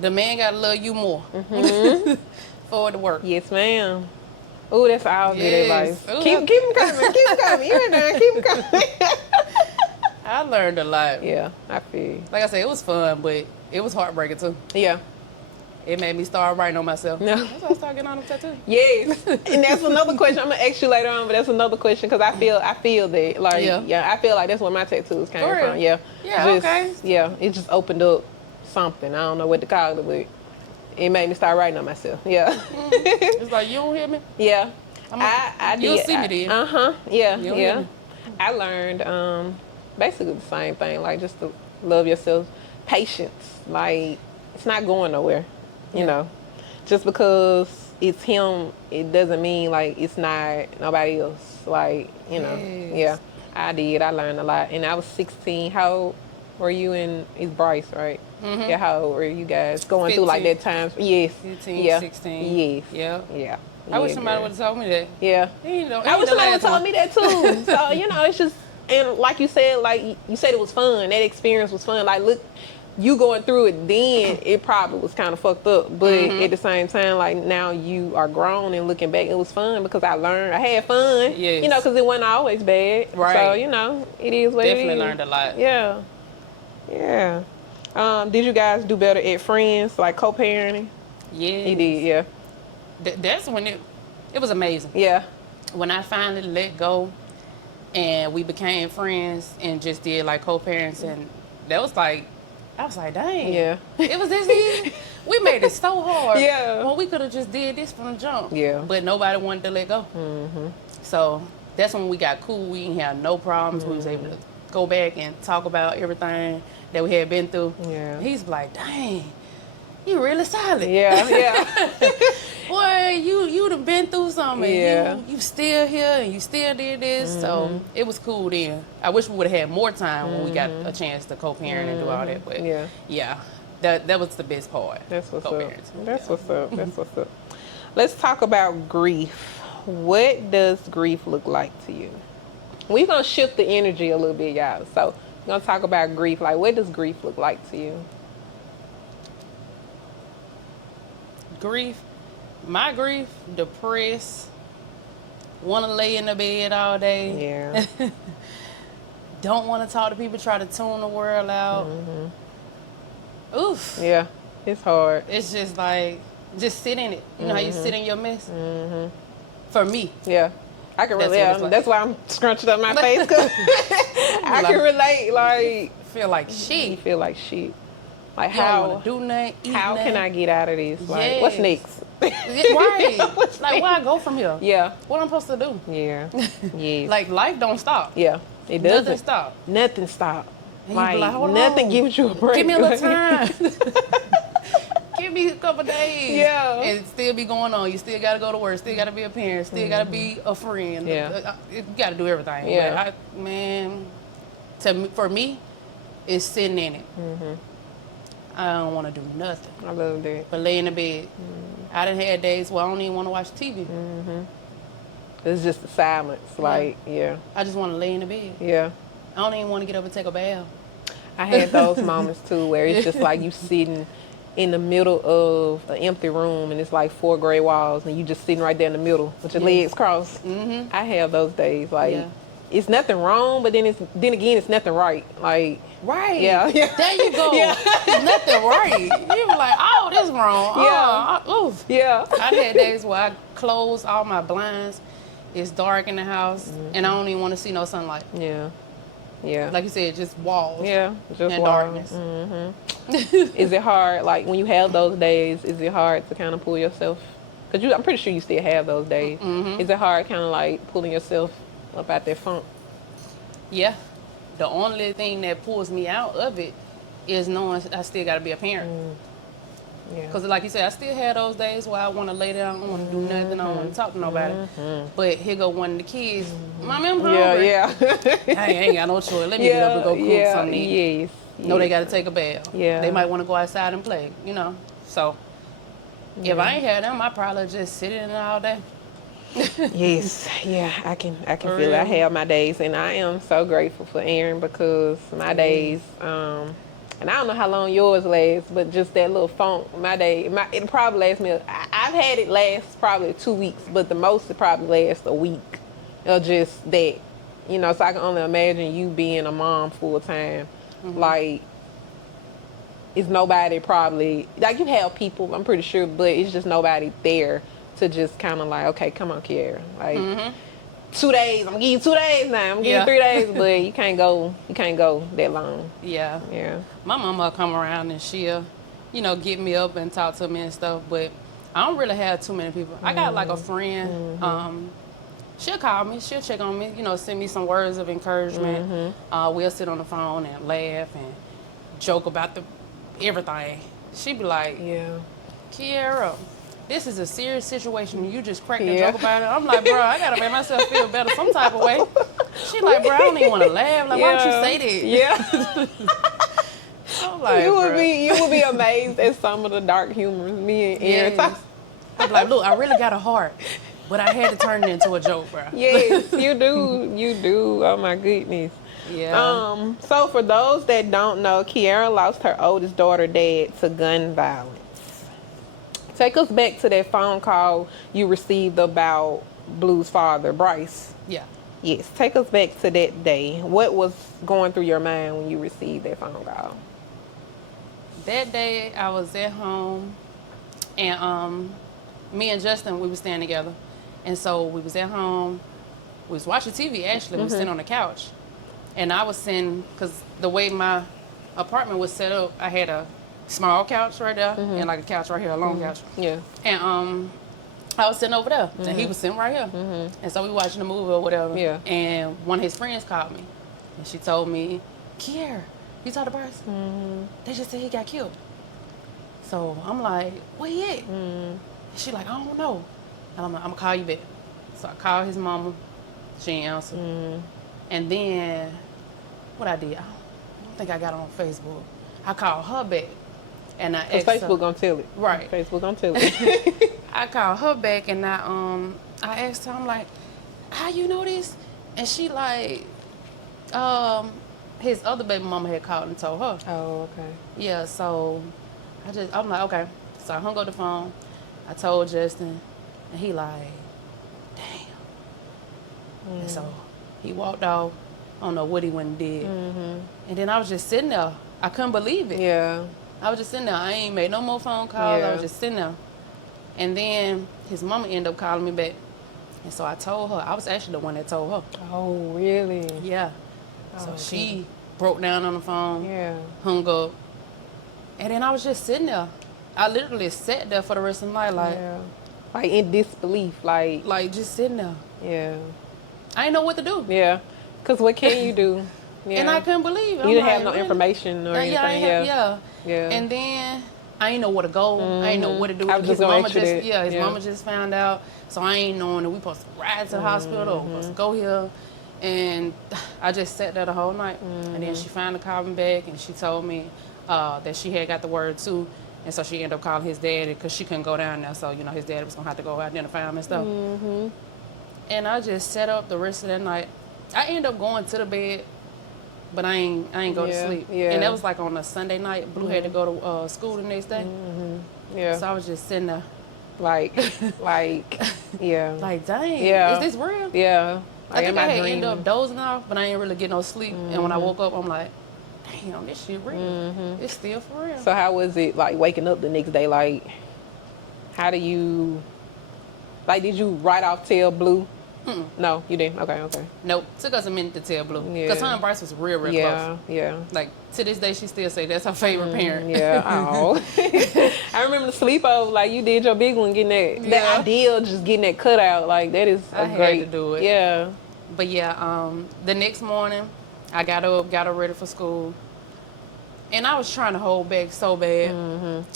The man gotta love you more for it to work. Yes, ma'am. Oh, that's all good Yes. advice. Ooh, Keep them coming. Keep them coming. You ain't done. Keep them coming. I learned a lot. Yeah, I feel you. Like I said, it was fun, but it was heartbreaking too. Yeah. It made me start writing on myself. No. That's why I started getting on them tattoos. Yes, and that's another question. I'm gonna ask you later on, but that's another question because I feel that, like, I feel like that's where my tattoos came from. Yeah, Okay. Yeah, it just opened up something. I don't know what to call it, but it made me start writing on myself. Yeah. It's like, you don't hear me? Yeah. I did. You'll see me then. Yeah. You'll hear me. I learned basically the same thing, like just to love yourself, patience. Like, it's not going nowhere. You know, just because it's him, it doesn't mean like it's not nobody else. Like, you know, yeah, I did. I learned a lot, and I was 16. How old were you? And it's Bryce, right? Yeah, how old were you guys going 15. through like that times? Yes, 15, 16. yes, Yeah. I wish somebody would have told me that. Yeah, I wish somebody would have told me that too. So, you know, it's just, and like you said, like you said, it was fun. That experience was fun. Like, look. You going through it then, it probably was kind of fucked up. But at the same time, like, now you are grown and looking back, it was fun because I learned. I had fun. Yes. You know, because it wasn't always bad. Right. So, you know, it is what it is. Definitely learned a lot. Yeah. Yeah. Did you guys do better at friends, like co-parenting? Yeah. You did, yeah. That's when it was amazing. Yeah. When I finally let go and we became friends and just did like co-parents, and that was like, I was like, dang. Yeah. It was this easy. We made it so hard. Yeah. Well, we could have just did this from the jump. Yeah. But nobody wanted to let go. So that's when we got cool. We didn't have no problems. We was able to go back and talk about everything that we had been through. Yeah. He's like, dang, you really solid. Yeah. boy, you done been through something. Yeah. And you still here and you still did this. So it was cool then. I wish we would have had more time when we got a chance to co-parent and do all that. But yeah, that was the best part. That's what's up. Co-parenting. That's what's up. That's what's up. Let's talk about grief. What does grief look like to you? We're going to shift the energy a little bit, y'all. So we're going to talk about grief. Like, what does grief look like to you? Grief, my grief, depressed, want to lay in the bed all day. Yeah. Don't want to talk to people, try to tune the world out. Oof. Yeah, it's hard. It's just like, just sit in it. You know how you sit in your mess? For me. Yeah. I can That's relate. what it's like. That's why I'm scrunching up my face. Cause I can relate. Like, Feel like you shit. feel like shit. Like, You don't how want to do nothing, eat how nothing. can I get out of this? Like, what's Yes. next? Right. What's Like, where I go from here? Yeah. What I'm supposed to do? Yeah. Yeah. Like, life don't stop. Yeah. It doesn't. Nothing stop. Nothing stop. And you be like, hold nothing on. gives you a break. Give me a little time. Give me a couple days. Yeah. And it still be going on. You still got to go to work. Still got to be a parent. Still got to be a friend. Yeah. You got to do everything. Yeah. But for me, it's sitting in it. I don't want to do nothing I love that. but lay in the bed. I done had days where I don't even want to watch TV. It's just the silence. Like, yeah. I just want to lay in the bed. Yeah. I don't even want to get up and take a bath. I had those moments too where it's just like you sitting in the middle of an empty room and it's like 4 gray walls and you just sitting right there in the middle with your legs crossed. I have those days. Like, it's nothing wrong, but then again, it's nothing right. Like, Right. Yeah. There you go. Yeah. It's nothing right. You be like, oh, this wrong. Yeah. Oof. yeah. I had days where I close all my blinds. It's dark in the house, and I don't even want to see no sunlight. Yeah. Yeah. Like you said, just walls. Yeah. Just And walls. darkness. Is it hard, like when you have those days, is it hard to kind of pull yourself? Because I'm pretty sure you still have those days. Is it hard kind of like pulling yourself up out that funk? Yeah. The only thing that pulls me out of it is knowing I still got to be a parent. Yeah. Because like you said, I still have those days where I want to lay down, I don't want to do nothing, I don't want to talk to nobody. But here go one of the kids, Mommy, I'm hungry. Yeah. I ain't got no choice. Let me get up and go cook something to eat. Yes. No, they got to take a bath. Yeah. They might want to go outside and play, you know. So if I ain't had them, I'd probably just sit in it all day. Yes, yeah, I can feel it. I real. have my days, and I am so grateful for Aaron because my days, and I don't know how long yours lasts, but just that little funk, it probably lasts me. I've had it last probably 2 weeks, but the most it probably lasts a week, or just that, you know. So I can only imagine you being a mom full time, like. It's nobody probably like you have people, I'm pretty sure, but it's just nobody there to just kind of like, okay, come on, Kiara. Like 2 days, I'm gonna give you 2 days now. I'm gonna give you 3 days, but you can't go that long. Yeah. Yeah. My mama come around and she'll, you know, get me up and talk to me and stuff, but I don't really have too many people. I got like a friend, she'll call me, she'll check on me, you know, send me some words of encouragement. We'll sit on the phone and laugh and joke about everything. She be like, Yeah. Kiara, this is a serious situation. You just cracked and joke about it. I'm like, bro, I gotta make myself feel better some type of way. She like, bro, I don't even want to laugh. Like, why don't you say that? Yeah. I'm like, you bruh. would be amazed at some of the dark humors me and Aaron talk. I'm like, look, I really got a heart, but I had to turn it into a joke, bro. Yes, you do. You do. Oh my goodness. Yeah. So for those that don't know, Kiara lost her oldest daughter dad to gun violence. Take us back to that phone call you received about Blue's father, Bryce. Yeah. Yes, take us back to that day. What was going through your mind when you received that phone call? That day I was at home, and me and Justin, we were staying together, and so we was at home. We was watching TV. Actually, we was sitting on the couch, and I was sitting because the way my apartment was set up, I had a small couch right there and like a couch right here, a long couch. Yeah. And I was sitting over there, and he was sitting right here, and so we watching a movie or whatever. Yeah. And one of his friends called me, and she told me, "Kiara, you talked to Bryce? They just said he got killed." So I'm like, "Where he at?" She like, I don't know. And I'm like, I'm gonna call you back. So I called his mama. She ain't answer. And then what I did, I don't think I got on Facebook. I called her back. And I asked Facebook her, gonna tell it. Right. Facebook gonna tell it. I called her back and I asked her, I'm like, how you know this? And she like, his other baby mama had called and told her. Oh, okay. Yeah, so I'm like, okay. So I hung up the phone. I told Justin, and he like, damn. And so he walked off. I don't know what he went and did. And then I was just sitting there. I couldn't believe it. Yeah. I was just sitting there. I ain't made no more phone calls. Yeah. I was just sitting there. And then his mama ended up calling me back. And so I told her. I was actually the one that told her. Oh, really? Yeah. So she broke down on the phone. Yeah. Hung up. And then I was just sitting there. I literally sat there for the rest of my life. Yeah. Like in disbelief, like Just sitting there. yeah. I didn't know what to do. Yeah. Because what can you do? Yeah. And I couldn't believe it. You didn't have no information or anything. Yeah. Yeah. And then I didn't know where to go. I didn't know what to do. I was His just gonna mama ask you just that. his mama just found out. So I ain't knowing that we supposed to ride to the hospital or we supposed to go here. And I just sat there the whole night. And then she finally called me back and she told me that she had got the word too. And so she ended up calling his daddy because she couldn't go down there. So, his daddy was going to have to go identify him and stuff. And I just sat up the rest of that night. I ended up going to the bed, but I ain't go to sleep. Yeah. And that was like on a Sunday night. Blue had to go to school the next day. Yeah. So I was just sitting there. Like, yeah. Like, dang, Yeah. is this real? Yeah. I think I had dreaming? ended up dozing off, but I ain't really get no sleep. And when I woke up, I'm like, damn, this shit real. It's still for real. So how was it like waking up the next day? Like, how do you, like, did you right off tell Blue? No, you didn't. Okay. Nope. Took us a minute to tell Blue. Yeah. Because her and Bryce was real close. Yeah. Like, to this day, she still say that's her favorite parent. Yeah. Oh. I remember the sleepover. Like, you did your big one, getting that ideal, just getting that cutout. Like, that is I great. had to do it. Yeah. But yeah, the next morning, I got up, got her ready for school. And I was trying to hold back so bad.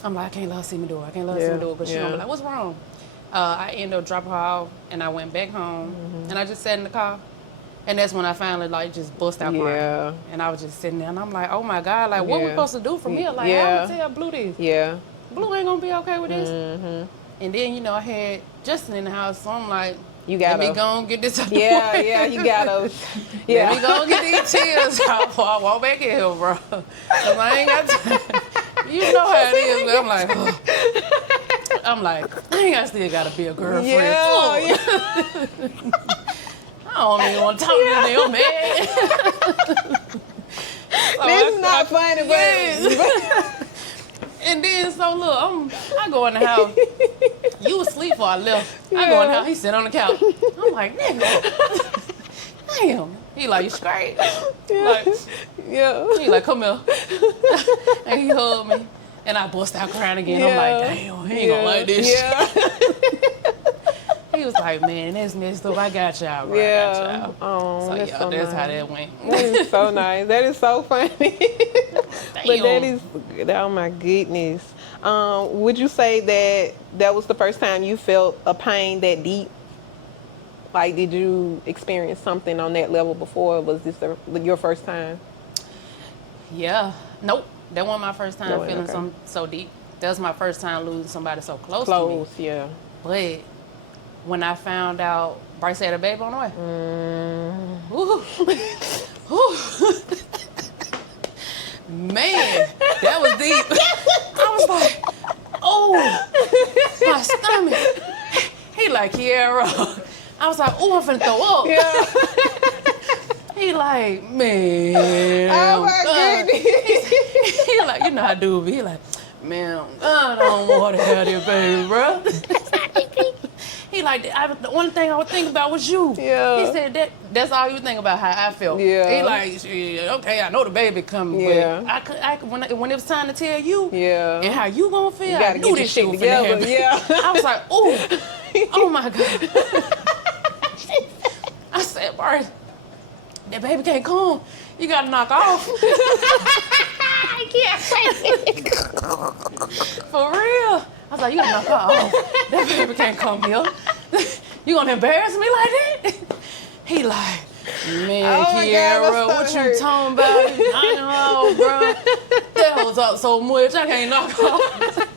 I'm like, I can't let her see me do it. I can't let her see me do it. Because she gonna be like, what's wrong? I ended up dropping her off, and I went back home. And I just sat in the car. And that's when I finally, like, just bust out crying. And I was just sitting there, and I'm like, oh, my God. Like, what we supposed to do from here? Like, how am I going to tell Blue this? Yeah. Blue ain't going to be okay with this. And then, I had Justin in the house, so I'm like, you gotta, let me go and get this out the way. Yeah, you gotta. Yeah. Let me go and get these tears out before I walk back in here, bro. Because I ain't got time. You know how it is. But I'm like, oh. I'm like, dang, I still gotta be a girlfriend. Yeah. I don't even want to talk to them, man. This is not funny, but. And then, so look, I go in the house. You was asleep before I left. I go in the house. He sit on the couch. I'm like, nigga. Damn. He like, you straight? Like, He like, come here. And he hugged me. And I bust out crying again. I'm like, damn, he ain't gonna like this shit. He was like, man, that's messed up. I got y'all, bro. I got y'all. Oh, so, that's yeah, so that's nice. how that went. That is so nice. That is so funny. But that is, oh my goodness. Would you say that was the first time you felt a pain that deep? Like, did you experience something on that level before? Or was this your first time? Yeah. Nope. That wasn't my first time feeling something so deep. That was my first time losing somebody so close to me. Yeah. But when I found out Bryce had a baby on the way. Man, that was deep. I was like, oh, my stomach. He like, Kiara. I was like, oh, I'm finna throw up. Yeah. He like, man. Oh my goodness. He like, you know how dude be. He like, man, I don't want to have this baby, bro. He like, the only thing I would think about was you. Yeah. He said that's all you would think about how I felt. Yeah. He like, shit, okay, I know the baby coming, yeah. but when it was time to tell you, yeah, and how you gonna feel, you I knew this shit was finna happen. Yeah. I was like, oh my God. I said, Bart, that baby can't come. You gotta knock off. I can't say it. For real. was like, you gotta knock her off. That baby can't come here. You gonna embarrass me like that? He like, man, Kiara, what you talking about? I know, bro. That was up so much, I can't knock her off.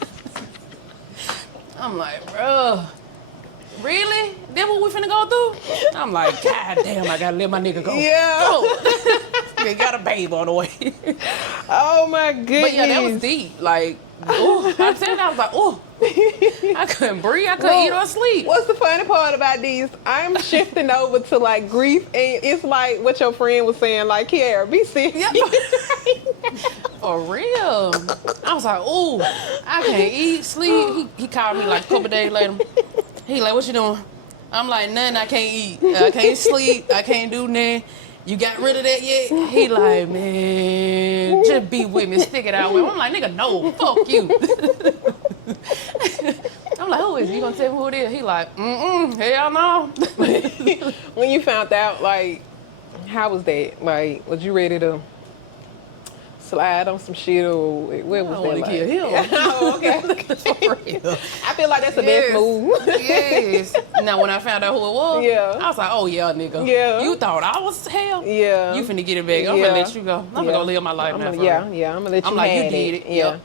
I'm like, bro, really? That what we finna go through? I'm like, God damn, I gotta let my nigga go. Yeah. They got a babe on the way. Oh my goodness. But yeah, that was deep. Like, ooh, I said I was like, ooh. I couldn't breathe. I couldn't eat or sleep. What's the funny part about these? I'm shifting over to like grief, and it's like what your friend was saying, like, Kiara, be serious. Yep. For real. I was like, ooh, I can't eat, sleep. He called me like a couple days later. He like, what you doing? I'm like, nothing, I can't eat. I can't sleep. I can't do nothing. You got rid of that yet? He like, man, just be with me, stick it out with me. I'm like, nigga, no, fuck you. I'm like, who is he? You gonna tell me who it is? He like, hell no. When you found out, like, how was that? Like, was you ready to slide on some shit, or where was that? Like? Kill him. Oh, okay. For real. I feel like that's the best move. Yes. Now, when I found out who it was, I was like, oh, yeah, nigga. Yeah. You thought I was hell? Yeah. You finna get it back. I'm gonna let you go. I'm gonna go live my life now. I'm gonna let you I'm like, have you did it. Yeah.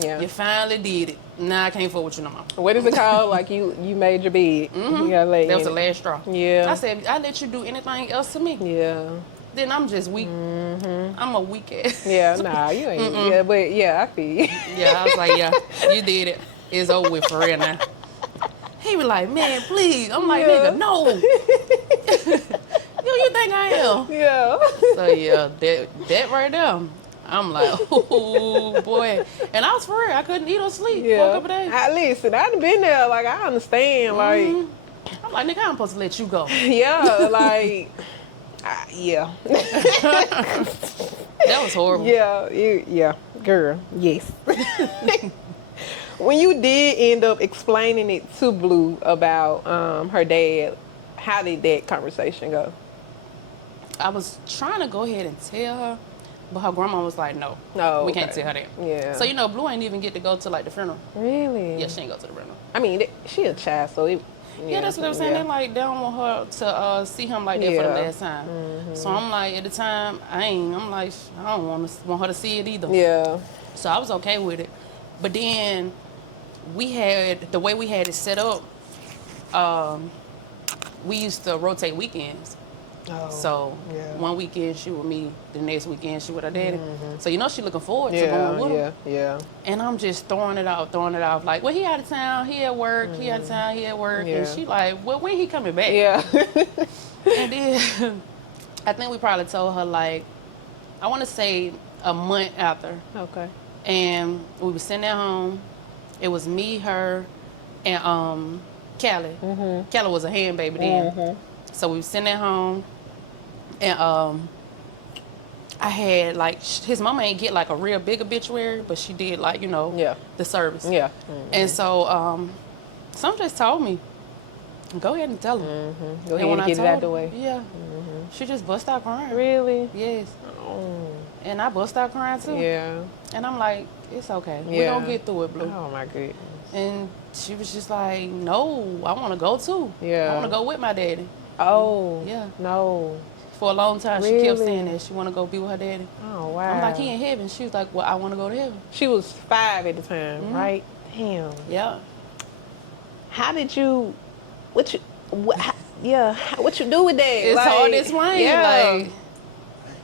Yeah. You finally did it. Nah, I can't fuck with you no more. What is it called? Like, you made your bed. You gotta lay That was in the it. last straw. Yeah. I said, I let you do anything else to me. Yeah. Then I'm just weak. I'm a weak ass. Yeah, nah, you ain't. Yeah, but yeah, I feel you. Yeah, I was like, yeah, you did it. It's over with for real now. He was like, man, please. I'm like, nigga, no. You think I am? Yeah. So yeah, that right there. I'm like, oh boy. And I was for real. I couldn't eat or sleep for a couple days. Listen, I've been there. Like, I understand. Like, I'm like, nigga, I'm supposed to let you go. Yeah, like, yeah. That was horrible. Yeah, girl, yes. When you did end up explaining it to Blue about her dad, how did that conversation go? I was trying to go ahead and tell her, but her grandma was like, no, we can't tell her that. Yeah. So, Blue ain't even get to go to, like, the funeral. Really? Yeah, she ain't go to the funeral. I mean, she a child, so it... Yeah, that's what they were saying. They like, they don't want her to see him like that for the last time. So I'm like, at the time, I'm like, I don't want her to see it either. Yeah. So I was okay with it. But then the way we had it set up, we used to rotate weekends. Oh, So one weekend she with me, the next weekend she with her daddy. So she looking forward to going with him. Yeah. And I'm just throwing it off. Like, well, he out of town, he at work, he out of town, he at work. Yeah. And she like, well, when he coming back? Yeah. And then I think we probably told her, like, I want to say a month after. Okay. And we were sitting at home. It was me, her, and Callie. Callie was a hand baby then. So we were sitting at home. And I had, like, his mama ain't get, like, a real big obituary, but she did, like, the service. Yeah. And so someone just told me, go ahead and tell him. Go ahead and get it out of the way. Yeah. She just bust out crying. Really? Yes. Oh. And I bust out crying, too. Yeah. And I'm like, it's okay. Yeah. We're going to get through it, Blue. Oh, my goodness. And she was just like, no, I want to go, too. Yeah. I want to go with my daddy. Oh. Yeah. No. For a long time, Really? she kept saying that she want to go be with her daddy. Oh, wow. I'm like, he in heaven. She was like, well, I want to go to heaven. She was 5 at the time, right? Damn. Yeah. How did you, what you do with that? It's hard to explain. Yeah. Like,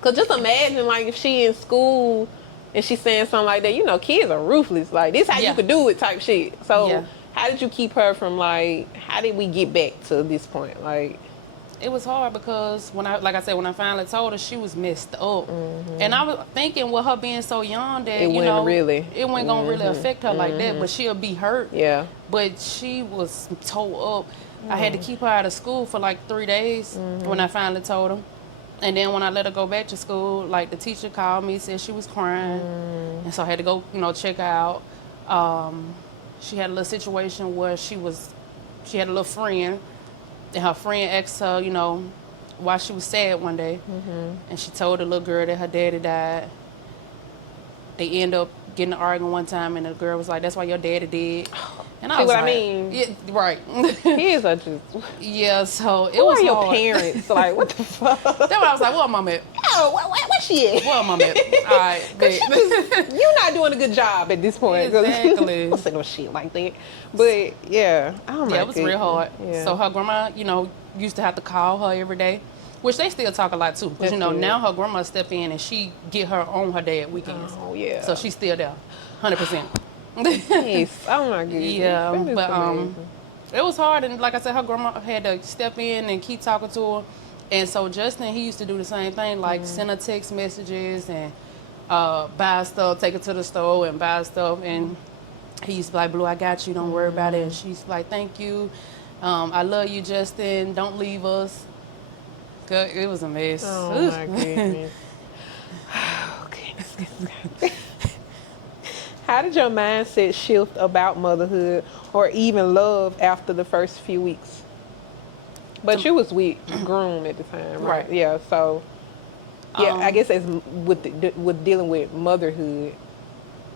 Cause just imagine, like, if she in school and she's saying something like that, kids are ruthless. Like, this how you could do it type shit. So how did you keep her from, like, how did we get back to this point? Like, it was hard because when I finally told her, she was messed up. And I was thinking with her being so young that, it wasn't going to really affect her like that, but she'll be hurt. Yeah. But she was tore up. I had to keep her out of school for like 3 days when I finally told her. And then when I let her go back to school, like, the teacher called me, said she was crying. And so I had to go, check her out. She had a little situation where she had a little friend, and her friend asked her, why she was sad one day. And she told the little girl that her daddy died. They end up getting to arguing one time, and the girl was like, "That's why your daddy did." And I See was what like, I mean? "Yeah, right." He is a just. Yeah, so it Who was are your hard. parents? Like, what the fuck? That's what I was like, "Where mom at? Oh, where she at? Where mom at?" All right, You're not doing a good job at this point. Exactly. Don't say no shit like that. But yeah, oh my Yeah, it was real hard. Yeah. So her grandma, used to have to call her every day, which they still talk a lot too. Because now her grandma step in and she get her on her dad weekends. Oh yeah. So she's still there, 100%. Nice. Oh my goodness. Yeah, but amazing. it was hard, and like I said, her grandma had to step in and keep talking to her. And so Justin, he used to do the same thing, like send her text messages and buy stuff, take her to the store and buy stuff. And he used to be like, "Blue, I got you. Don't worry about it." And she's like, "Thank you. I love you, Justin. Don't leave us." Good. It was a mess. Oh my goodness. Oh goodness. How did your mindset shift about motherhood or even love after the first few weeks? But you was with Groom at the time, right? Yeah. So, yeah, I guess as with dealing with motherhood.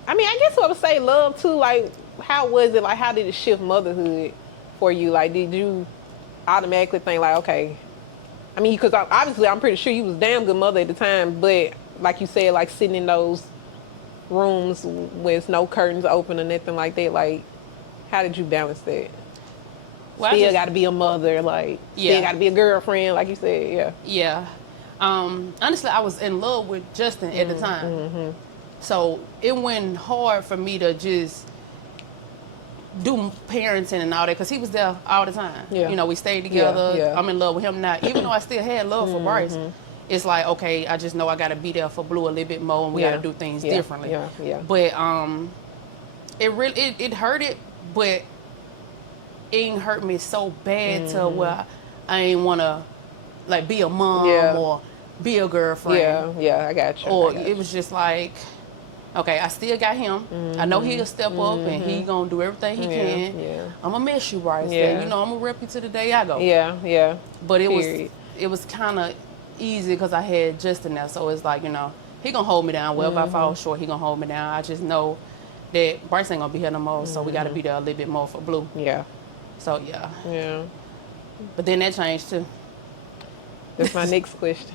I mean, I guess I would say love too. Like, how was it? Like, how did it shift motherhood for you? Like, did you automatically think like, okay? I mean, because obviously I'm pretty sure you was a damn good mother at the time, but like you said, like sitting in those rooms with no curtains open or nothing like that. Like, how did you balance that? Well, still got to be a mother, like still got to be a girlfriend, like you said. Yeah. Yeah. Honestly, I was in love with Justin at the time, so it went hard for me to just do parenting and all that because he was there all the time. Yeah. We stayed together. Yeah. I'm in love with him now, even though I still had love for Bryce. It's like, okay, I just know I got to be there for Blue a little bit more, and we got to do things differently. Yeah. But it really it hurted, but it ain't hurt me so bad to where I ain't want to like be a mom or be a girlfriend. Yeah, I got you. Or it was just like, okay, I still got him. I know he'll step up and he gonna do everything he can. Yeah. I'm gonna miss you, Bryce. Yeah. I'm gonna rep you to the day I go. Yeah. But it was kind of easy because I had Justin there, so it's like, he gonna hold me down. Well, if I fall short, he gonna hold me down. I just know that Bryce ain't gonna be here no more, so we gotta be there a little bit more for Blue. Yeah. So yeah. Yeah. But then that changed too. That's my next question.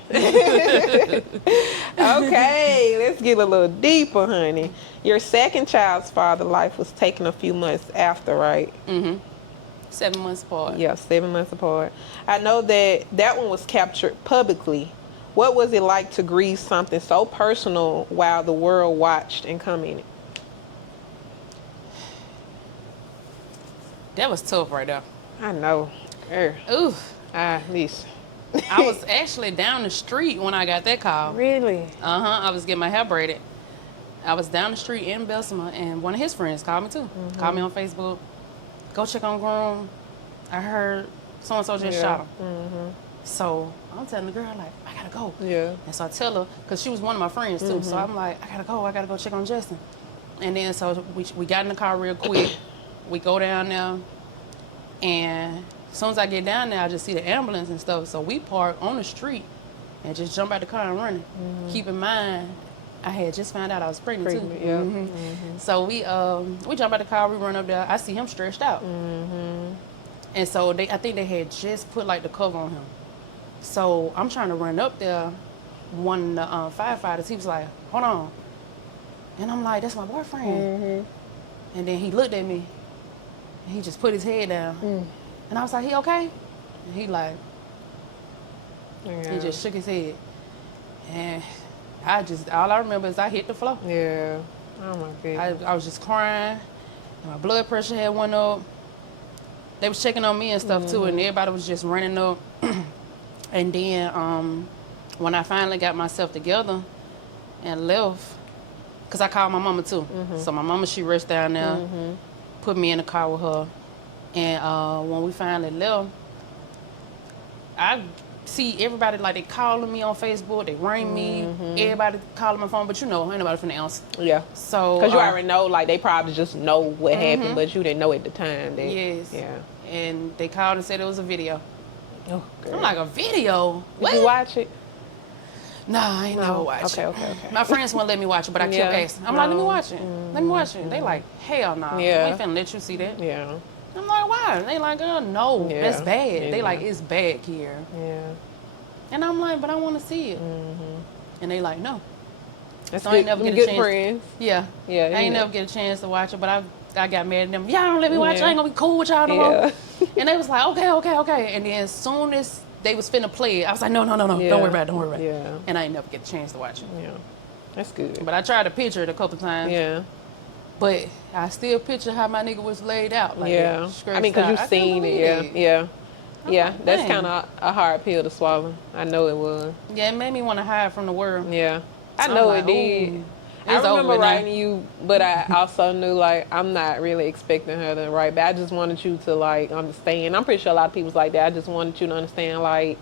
Okay, let's get a little deeper, honey. Your second child's father life was taken a few months after, right? 7 months apart. Yeah, 7 months apart. I know that one was captured publicly. What was it like to grieve something so personal while the world watched and commented? That was tough right there. I know. Ooh. Listen. I was actually down the street when I got that call. Really? I was getting my hair braided. I was down the street in Bessemer, and one of his friends called me too. Called me on Facebook. Go check on Groom. I heard so-and-so just shot him. So I'm telling the girl, like, I gotta go. Yeah. And so I tell her, because she was one of my friends too. So I'm like, I gotta go check on Justin. And then so we got in the car real quick. We go down there, and as soon as I get down there, I just see the ambulance and stuff. So we park on the street and just jump out the car and run. Keep in mind, I had just found out I was pregnant too. Yeah. So we jump out the car, we run up there. I see him stretched out. And so I think they had just put like the cover on him. So I'm trying to run up there. One of the firefighters, he was like, "Hold on." And I'm like, "That's my boyfriend." And then he looked at me, and he just put his head down. And I was like, "He okay?" And he like, he just shook his head. And all I remember is I hit the floor. Yeah. Oh my goodness. I was just crying. My blood pressure had went up. They was checking on me and stuff too, and everybody was just running up. And then when I finally got myself together and left, because I called my mama too. So my mama, she rushed down there, put me in the car with her. And when we finally left, I see everybody, like, they calling me on Facebook, they ring me, everybody calling my phone, but ain't nobody finna answer. Yeah. So because you already know, like, they probably just know what happened, but you didn't know at the time. Yes. Yeah. And they called and said it was a video. Oh, I'm like, a video? Did you watch it? Nah, I ain't never watched it. Okay. My friends won't let me watch it, but I kept asking. I'm like, let me watch it. Let me watch it. They like, hell no. Yeah. We ain't finna let you see that. Yeah. I'm like, why? They like, oh, no, Yeah. that's bad. Yeah. They like, it's bad, Kiera. Yeah. And I'm like, but I want to see it. And they like, no. That's so good. I ain't never get a good chance. friends. Yeah. Yeah. I ain't never get a chance to watch it, but I got mad at them. Y'all don't let me watch it. I ain't gonna be cool with y'all no more. And they was like, okay. And then as soon as they was finna play it, I was like, no. Yeah. Don't worry about it. Yeah. And I ain't never get a chance to watch it. Yeah. That's good. But I tried to picture it a couple times. Yeah. But I still picture how my nigga was laid out. Like, yeah. I mean, because you've seen it. Yeah. Yeah. Like, that's kind of a hard pill to swallow. I know it was. Yeah, it made me want to hide from the world. Yeah. I So know like, it did. ooh, I it's remember over now. writing you, but I also knew, like, I'm not really expecting her to write, but I just wanted you to, like, understand. I'm pretty sure a lot of people's like that. I just wanted you to understand, like,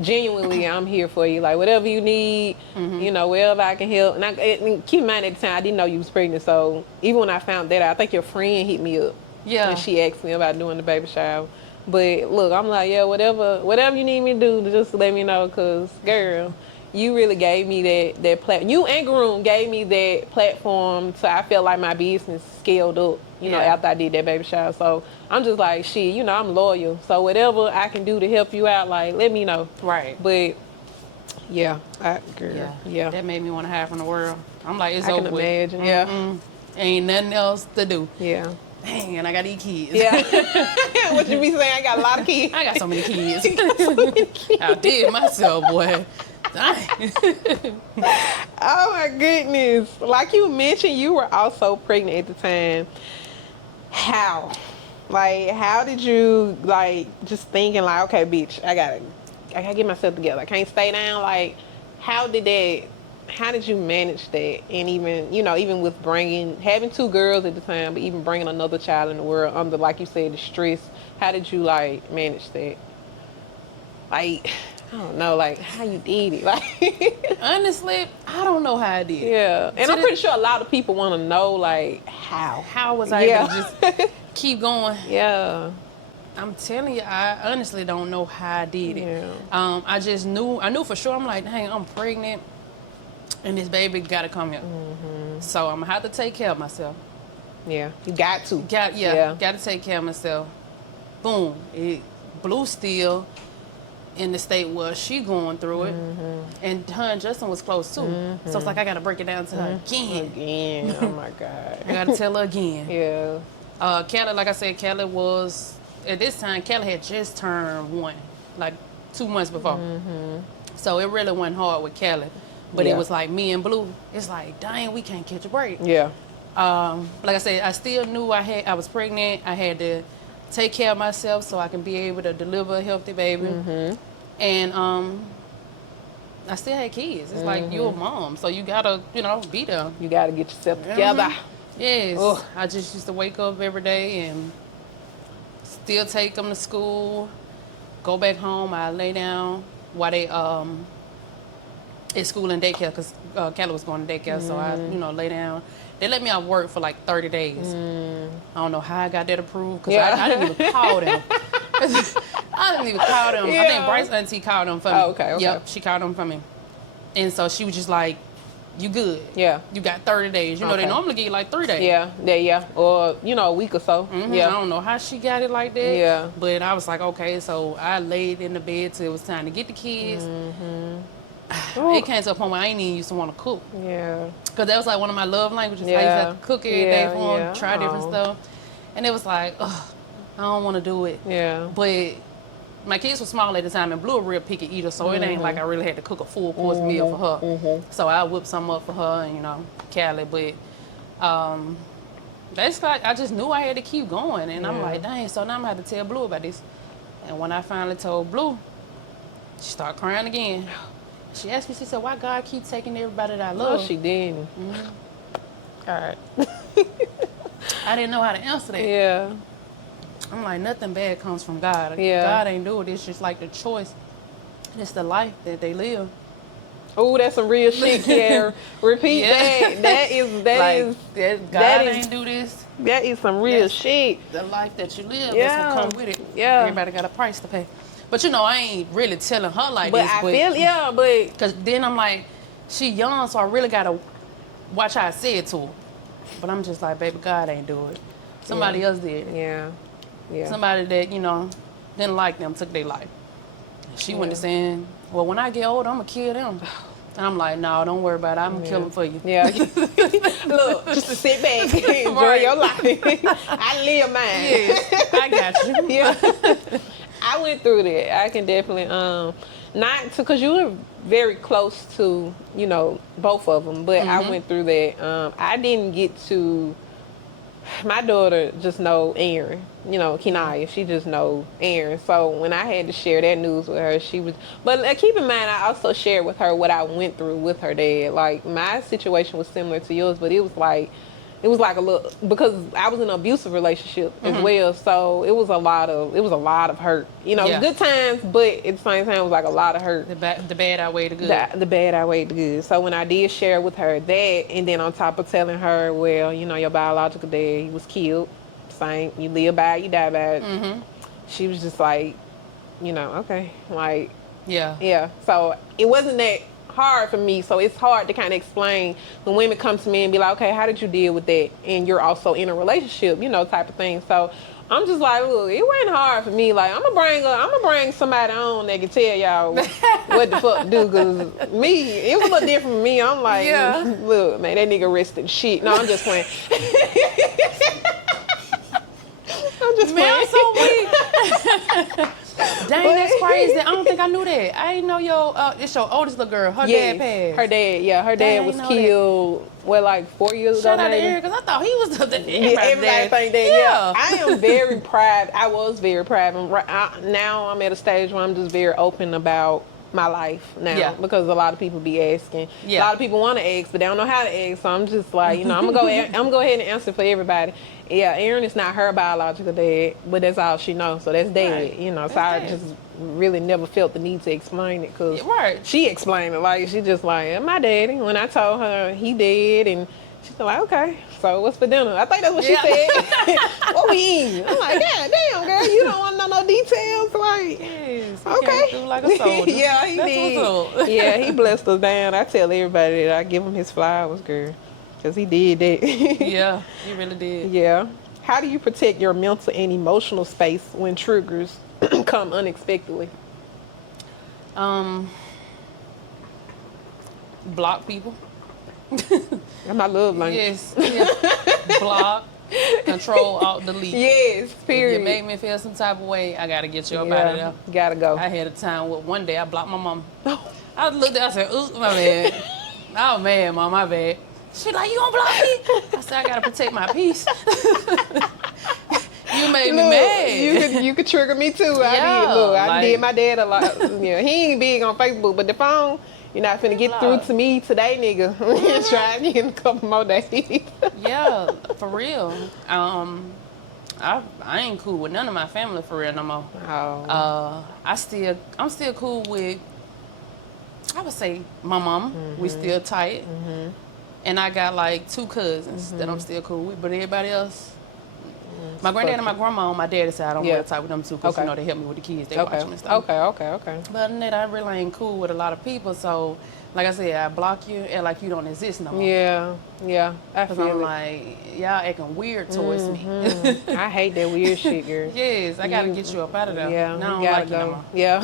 genuinely, I'm here for you. Like, whatever you need, you know, wherever I can help. And keep in mind, at the time, I didn't know you was pregnant, so even when I found that out, I think your friend hit me up. Yeah. And she asked me about doing the baby shower. But, look, I'm like, yeah, whatever you need me to do, just let me know, because, girl, you really gave me that platform. You and Groom gave me that platform, so I felt like my business scaled up, you know, after I did that baby shower. So I'm just like, shit, you know, I'm loyal. So whatever I can do to help you out, like, let me know. Right. But yeah, yeah. That made me want to hide from the world. I'm like, it's I over can with. imagine. Yeah, Ain't nothing else to do. yeah, Dang, and I got these kids. yeah. What you be saying? I got a lot of kids. I got so many kids. I did myself, boy. Dang. Oh my goodness! Like you mentioned, you were also pregnant at the time. How? Like, how did you, like, just thinking, like, okay, bitch, I gotta get myself together. I can't stay down. Like, how did you manage that? And even, you know, even with having 2 girls at the time, but even bringing another child in the world under, like you said, the stress, how did you, like, manage that? Like, I don't know, like, how you did it. Like, Honestly, I don't know how I did. yeah. And I'm pretty sure a lot of people want to know, like, how. How was I able to just keep going? Yeah. I'm telling you, I honestly don't know how I did it. Yeah. I just knew for sure. I'm like, dang, I'm pregnant, and this baby gotta come here. So I'm gonna have to take care of myself. Yeah. You got to. Got to take care of myself. Boom, Blue still in the state where she going through it, and her and Justin was close too. So it's like I gotta break it down to her again. Oh my God. I gotta tell her again. Yeah. Kelly, like I said, Kelly was, at this time, Kelly had just turned 1, like 2 months before. So it really went hard with Kelly. But it was like me and Blue, it's like, dang, we can't catch a break. Yeah. Like I said, I still knew I was pregnant. I had to take care of myself so I can be able to deliver a healthy baby. And I still had kids. It's like, you're a mom, so you gotta, you know, be there. You gotta get yourself together. Yes. Ugh. I just used to wake up every day and still take them to school, go back home. I lay down while they at school and daycare, because Kelly was going to daycare, so I, you know, lay down. They let me out work for like 30 days. I don't know how I got that approved, because I didn't even call them. I didn't even call them. I think Bryce's auntie called them for me. Oh, okay. Yep, she called them for me. And so she was just like, you good. Yeah. You got 30 days. You know, they normally give you like 3 days. Yeah. Or, you know, a week or so. I don't know how she got it like that. Yeah. But I was like, okay, so I laid in the bed till it was time to get the kids. It came to a point where I ain't even used to want to cook. Yeah. Because that was like one of my love languages. I used to have to cook every day for them, try different stuff. And it was like, ugh, I don't want to do it. Yeah. But my kids were small at the time, and Blue a real picky eater, so it ain't like I really had to cook a full course meal for her. So I whipped some up for her and, you know, Callie. But that's like, I just knew I had to keep going. And I'm like, dang, so now I'm going to have to tell Blue about this. And when I finally told Blue, she started crying again. She asked me, she said, why God keep taking everybody that I love? No, she didn't. All right. I didn't know how to answer that. Yeah. I'm like, nothing bad comes from God. Yeah. God ain't do it. It's just like the choice. It's the life that they live. Oh, that's some real shit, Kiara. Repeat that. That is ain't do this. That is some real shit. The life that you live, Yeah. that's what come with it. Yeah. Everybody got a price to pay. But you know, I ain't really telling her like But this. I feel, yeah, but because then I'm like, she young, so I really gotta watch how I say it to her. But I'm just like, baby, God ain't do it. Somebody else did it. yeah, yeah. Somebody that, you know, didn't like them took their life. She went to saying, well, when I get older, I'm gonna kill them. And I'm like, no, don't worry about it. I'm gonna kill them for you. Yeah. Look, just sit back, enjoy your life. I live mine. Yes, I got you. Yeah. I went through that. I can definitely, because you were very close to, you know, both of them, but I went through that. I didn't get to, my daughter just know Aaron, you know, Kenaya. She just know Aaron. So when I had to share that news with her, she was, but keep in mind, I also shared with her what I went through with her dad. Like, my situation was similar to yours, but it was like a little, because I was in an abusive relationship as well, so it was a lot of hurt. You know, good times, but at the same time, it was like a lot of hurt. The bad outweighed the good. The bad outweighed the good. So when I did share with her that, and then on top of telling her, well, you know, your biological dad, he was killed. Same, you live by it, you die by it. She was just like, you know, okay, like, yeah. So it wasn't that hard for me, so it's hard to kind of explain when women come to me and be like, okay, how did you deal with that, and you're also in a relationship, you know, type of thing. So I'm just like, look, it wasn't hard for me. Like, I'm gonna bring somebody on that can tell y'all what the fuck to do, because me, it was a little different for me. I'm like, look, man, that nigga rested shit. No, I'm just playing. I'm just playing. Man, I'm so weak. Dang, that's crazy. I don't think I knew that. I didn't know it's your oldest little girl. Her dad passed. Her dad, her dad was killed, like 4 years ago. Shout out to Aaron, because I thought he was everybody think that. Yeah. I am very proud. I was very proud. And now I'm at a stage where I'm just very open about my life now, because a lot of people be asking. A lot of people want to ask, but they don't know how to ask. So I'm just like, you know, I'm gonna go ahead and answer for everybody. Yeah, Aaron is not her biological dad, but that's all she knows. So that's dad, right. You know. So I just really never felt the need to explain it, because she explained it. Like, she just like, my daddy. When I told her he did, and she's like, okay, so what's for dinner? I think that's what she said. What we eating? I'm like, God damn, girl, you don't want to know no details? Like, yes, okay. Through like a soldier. Yeah, he did. Yeah, he blessed us down. I tell everybody that I give him his flowers, girl, because he did that. Yeah, he really did. Yeah. How do you protect your mental and emotional space when triggers come unexpectedly? Block people. That's my love language. Yes. Yeah. Block, control, alt, delete. Yes, period. If you make me feel some type of way, I gotta get you up out of there. Gotta go. I had a time where one day I blocked my mom. I looked at her, I said, ooh, my bad. Oh man, mom, my bad. She like, you gonna block me? I said, I gotta protect my peace. You made me mad. You could trigger me too. I did my dad a lot. Yeah, he ain't big on Facebook, but the phone, you're not finna get through to me today, nigga. Try again in a couple more days. Yeah, for real. I ain't cool with none of my family for real no more. Oh. I'm still cool with, I would say, my mom. We still tight. And I got like 2 cousins that I'm still cool with, but everybody else, my granddad and my grandma on my dad's side, I don't really talk with them too, because you know, they help me with the kids, they watch them and stuff. Okay. But other than that, I really ain't cool with a lot of people, so like I said, I block you and like you don't exist no more. Yeah, I feel I'm like, y'all acting weird towards me. I hate that weird shit, girl. Yes, I gotta get you up out of there. Yeah, now you I don't gotta like go. you no more. Yeah.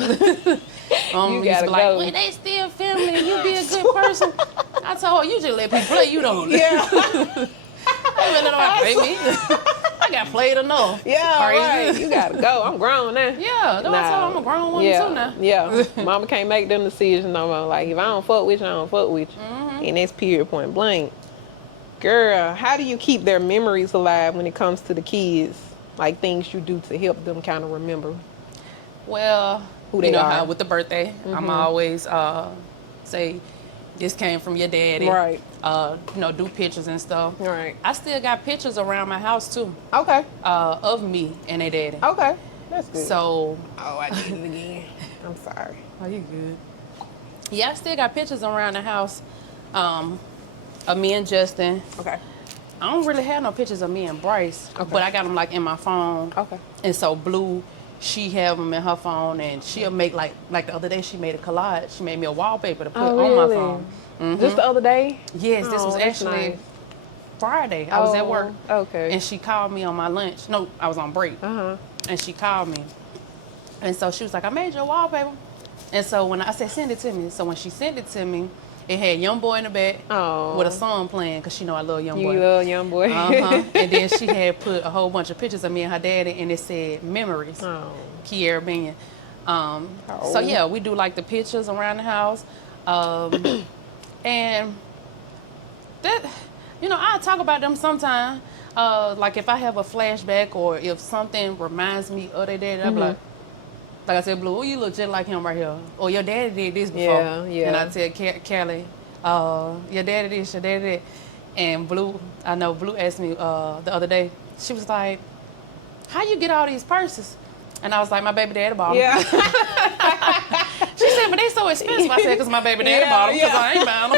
You gotta go. Like, well, they still family, you be a good person. I told her, you just let people play, you don't. Yeah. I really don't play me. I got played enough. Yeah, right. You gotta go. I'm grown now. Yeah, that's why I told her I'm a grown woman too now. Yeah, mama can't make them decisions no more. Like, if I don't fuck with you, I don't fuck with you. And that's period, point blank. Girl, how do you keep their memories alive when it comes to the kids? Like, things you do to help them kind of remember. Well, who they are. How with the birthday, I'm always say, this came from your daddy. Right. Do pictures and stuff. Right. I still got pictures around my house too. Okay. Of me and their daddy. Okay. That's good. So. Oh, I did it again. I'm sorry. Oh, you good. Yeah, I still got pictures around the house of me and Justin. Okay. I don't really have no pictures of me and Bryce, but I got them like in my phone. Okay. And so Blue she have them in her phone, and she'll make like the other day she made a collage. She made me a wallpaper to put Oh, on my really? phone. Just the other day? Yes, this Oh, was that's actually nice. Friday. I was at work. Okay. And she called me on my lunch. No, I was on break. And she called me. And so she was like, I made you a wallpaper. And so when I said, send it to me. So when she sent it to me, it had Young Boy in the back with a song playing, because she know I love Young Boy. You love Young Boy. And then she had put a whole bunch of pictures of me and her daddy, and it said Memories, Kiera Binion. So yeah, we do like the pictures around the house. And that, I talk about them sometime. Like if I have a flashback or if something reminds me of their daddy, I'm like I said, Blue, you look just like him right here. Or your daddy did this before. Yeah. And I tell Kelly, your daddy this, your daddy that. And Blue, I know Blue asked me the other day, she was like, how you get all these purses? And I was like, my baby daddy bought them. Yeah. She said, but they so expensive. I said, because my baby daddy bought them, because I ain't buying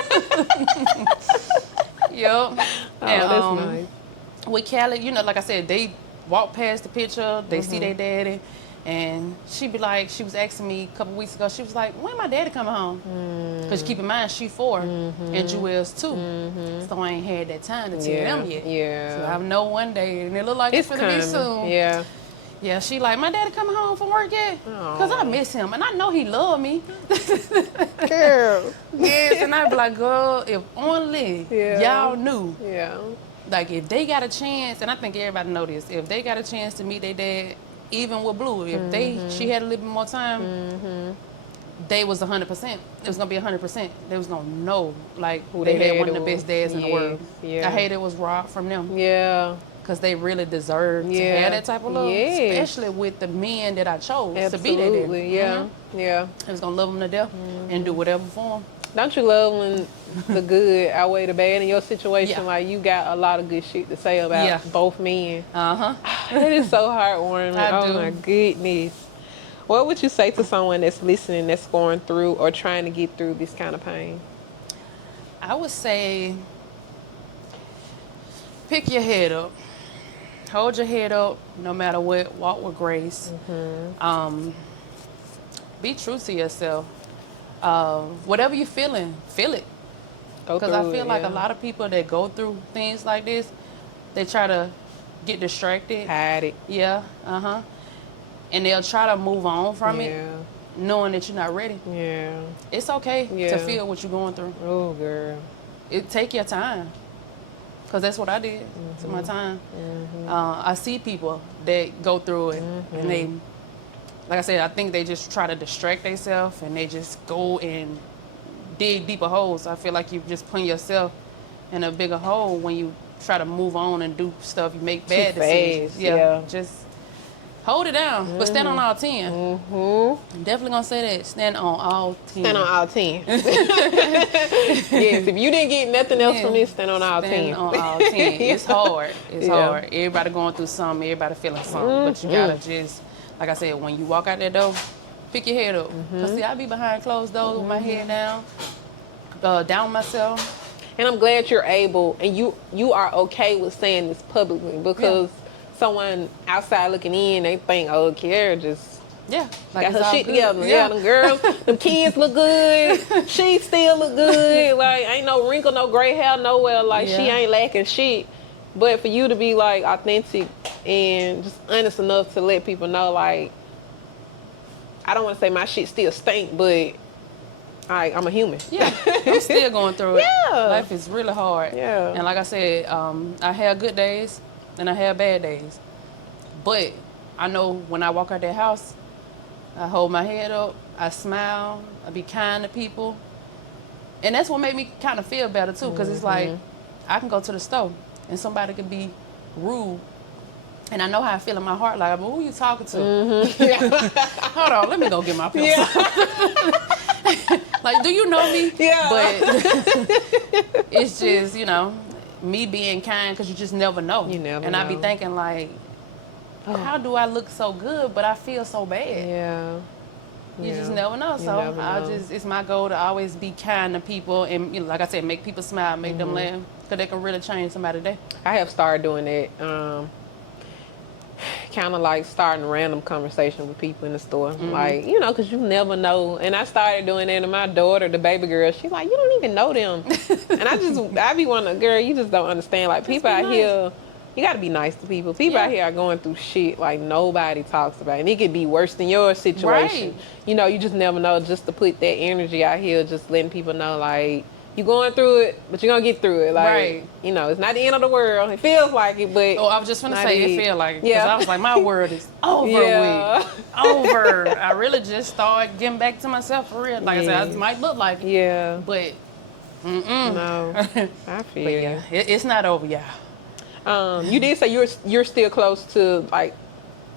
them. Yep. Oh, that's nice. With Kelly, like I said, they walk past the picture, they see their daddy. And she was asking me a couple weeks ago, she was like, when my daddy coming home? Because keep in mind, she 4 and Jewel's 2. So I ain't had that time to tell them yet. Yeah. So I know one day, and it look like it's going to be soon. Yeah. Yeah, she like, my daddy coming home from work yet? Because I miss him, and I know he love me. Girl. Yes, and I be like, girl, if only y'all knew. Yeah. Like, if they got a chance, and I think everybody know this, if they got a chance to meet their dad, even with Blue, if she had a little bit more time, they was 100%. It was gonna be 100%. They was gonna know, like, who they had one of the best dads in the world. Yeah. I hate it was robbed from them. Yeah. Because they really deserve to have that type of love, especially with the men that I chose to be their dad. Yeah. Yeah. I was gonna love them to death and do whatever for them. Don't you love when the good outweigh the bad in your situation? Yeah. Like, you got a lot of good shit to say about both men. It is so heartwarming. I do. My goodness. What would you say to someone that's listening, that's going through or trying to get through this kind of pain? I would say, pick your head up. Hold your head up no matter what. Walk with grace. Be true to yourself. Whatever you're feeling, feel it. Because I feel like a lot of people that go through things like this, they try to get distracted. Hide it. Yeah, and they'll try to move on from it, knowing that you're not ready. Yeah. It's okay to feel what you're going through. Oh, girl. Take your time. Because that's what I did. Took my time. I see people that go through it, and they, like I said, I think they just try to distract themselves, and they just go and dig deeper holes. I feel like you just put yourself in a bigger hole when you try to move on and do stuff. You make bad decisions. Yeah, just hold it down, but stand on all 10. I'm definitely gonna say that. Stand on all 10. Stand on all 10. Yes, if you didn't get nothing else from this, stand on all 10. Stand on all 10. It's hard. It's hard. Everybody going through something. Everybody feeling something. But you gotta just, like I said, when you walk out that door, pick your head up. Because see, I be behind closed doors with my head down myself. And I'm glad you're able, and you are okay with saying this publicly, because someone outside looking in, they think, oh, Kiera just like got her shit together. Yeah, them girls, them kids look good. She still look good. Like, ain't no wrinkle, no gray hair nowhere. Like, she ain't lacking shit. But for you to be, like, authentic and just honest enough to let people know, like, I don't want to say my shit still stink, but I'm a human. Yeah, I'm still going through it. Yeah. Life is really hard. Yeah. And like I said, I have good days and I have bad days. But I know when I walk out that house, I hold my head up, I smile, I be kind to people. And that's what made me kind of feel better too, because it's like, I can go to the store and somebody could be rude. And I know how I feel in my heart, like, who you talking to? Hold on, let me go get my pencil. Like, do you know me? Yeah. But it's just, me being kind, because you just never know. You never and know. I be thinking, like, how do I look so good, but I feel so bad? Yeah. You just never know. So never know. It's my goal to always be kind to people, and like I said, make people smile, make them laugh, because they can really change somebody's day. I have started doing that. kind of like starting random conversation with people in the store. Like, you know, because you never know. And I started doing that to my daughter, the baby girl. She's like, you don't even know them. And I be wanting, girl, you just don't understand. Like, people out here, you got to be nice to people. People out here are going through shit like nobody talks about. And it could be worse than your situation. Right. You know, you just never know. Just to put that energy out here, just letting people know, like, you're going through it, but you're going to get through it. Like, you know, it's not the end of the world. It feels like it, but... Oh, I was just going to say it feel like it. Because I was like, my world is over with. Over. I really just started getting back to myself for real. Like I said, it might look like it. Yeah. But, no. I feel you. It's not over, y'all. You did say you're still close to, like,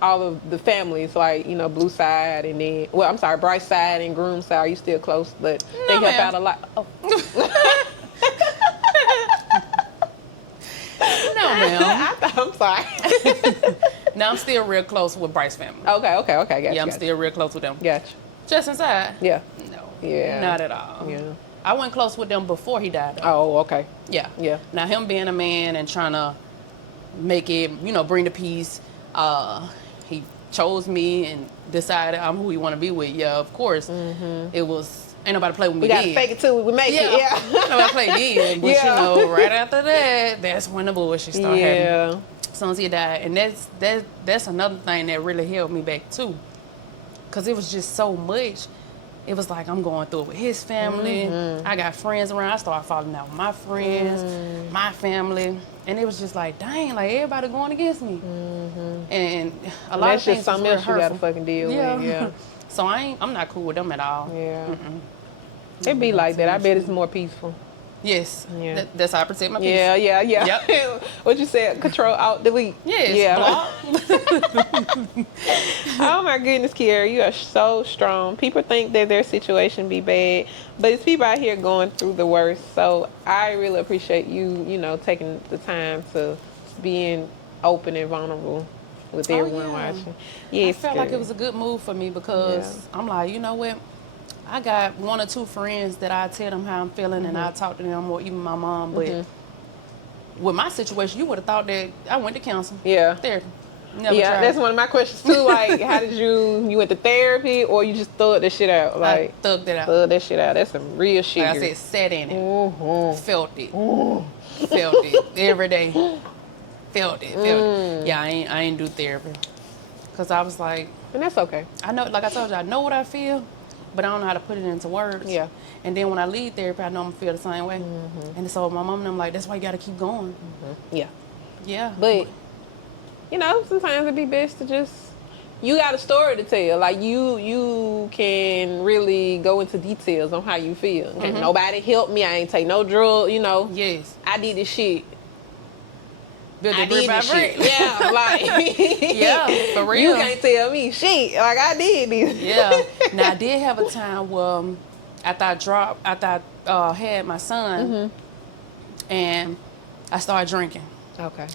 all of the families, like, you know, Blue Side and then, well, I'm sorry, Bright Side and Groom Side. Are you still close? But they help out a lot. Oh. No, ma'am. I'm sorry. No, I'm still real close with Bryce's family. Okay, gotcha. Yeah, I'm still real close with them. Gotcha. Just inside? Yeah. No. Yeah. Not at all. Yeah. I went close with them before he died. Oh, okay. Yeah. Yeah. Now, him being a man and trying to make it, you know, bring the peace, he chose me and decided I'm who he want to be with. Yeah, of course. It was, ain't nobody play with me. We got to fake it till we make it. Yeah. Nobody play then. But, you know, right after that, that's when the bullshit started happening. As soon as he died. And that's another thing that really held me back, too. Because it was just so much. It was like I'm going through it with his family. I got friends around. I started falling out with my friends, my family. And it was just like, dang, like everybody going against me. And a lot of things just something else you got to fucking deal with. Yeah. So I'm not cool with them at all. Yeah. It be like that. I bet it's more peaceful. Yes. Yeah. That's how I protect my peace. Yeah. Yep. What you said? Control, Alt, Delete. Yes. Yeah. Oh my goodness, Kiara, you are so strong. People think that their situation be bad, but it's people out here going through the worst. So I really appreciate you, you know, taking the time to being open and vulnerable with everyone watching. Yes, I felt like it was a good move for me because I'm like, you know what? I got one or two friends that I tell them how I'm feeling and I talk to them, or even my mom. But with my situation, you would have thought that I went to counseling. Yeah. Therapy. Never tried. That's one of my questions too. Like, how did you went to therapy or you just thugged that shit out? Like, I thugged it out. Thugged that shit out. That's some real shit. Like I said, sat in it. Felt it. Felt it. Every day. Felt it. Yeah, I ain't do therapy. Because I was like. And that's okay. I know, like I told you, I know what I feel, but I don't know how to put it into words. Yeah. And then when I leave therapy, I know I'm going to feel the same way. And so my mom and I'm like, that's why you got to keep going. Yeah. Yeah. But, you know, sometimes it'd be best to just, you got a story to tell. Like, you can really go into details on how you feel. Okay, nobody helped me. I ain't take no drug, you know. Yes. I did this shit. I did this shit. Yeah, like. Yeah, for real. You can't tell me shit. Like, I did this. Yeah. Now, I did have a time where after I had my son, and I started drinking. Okay.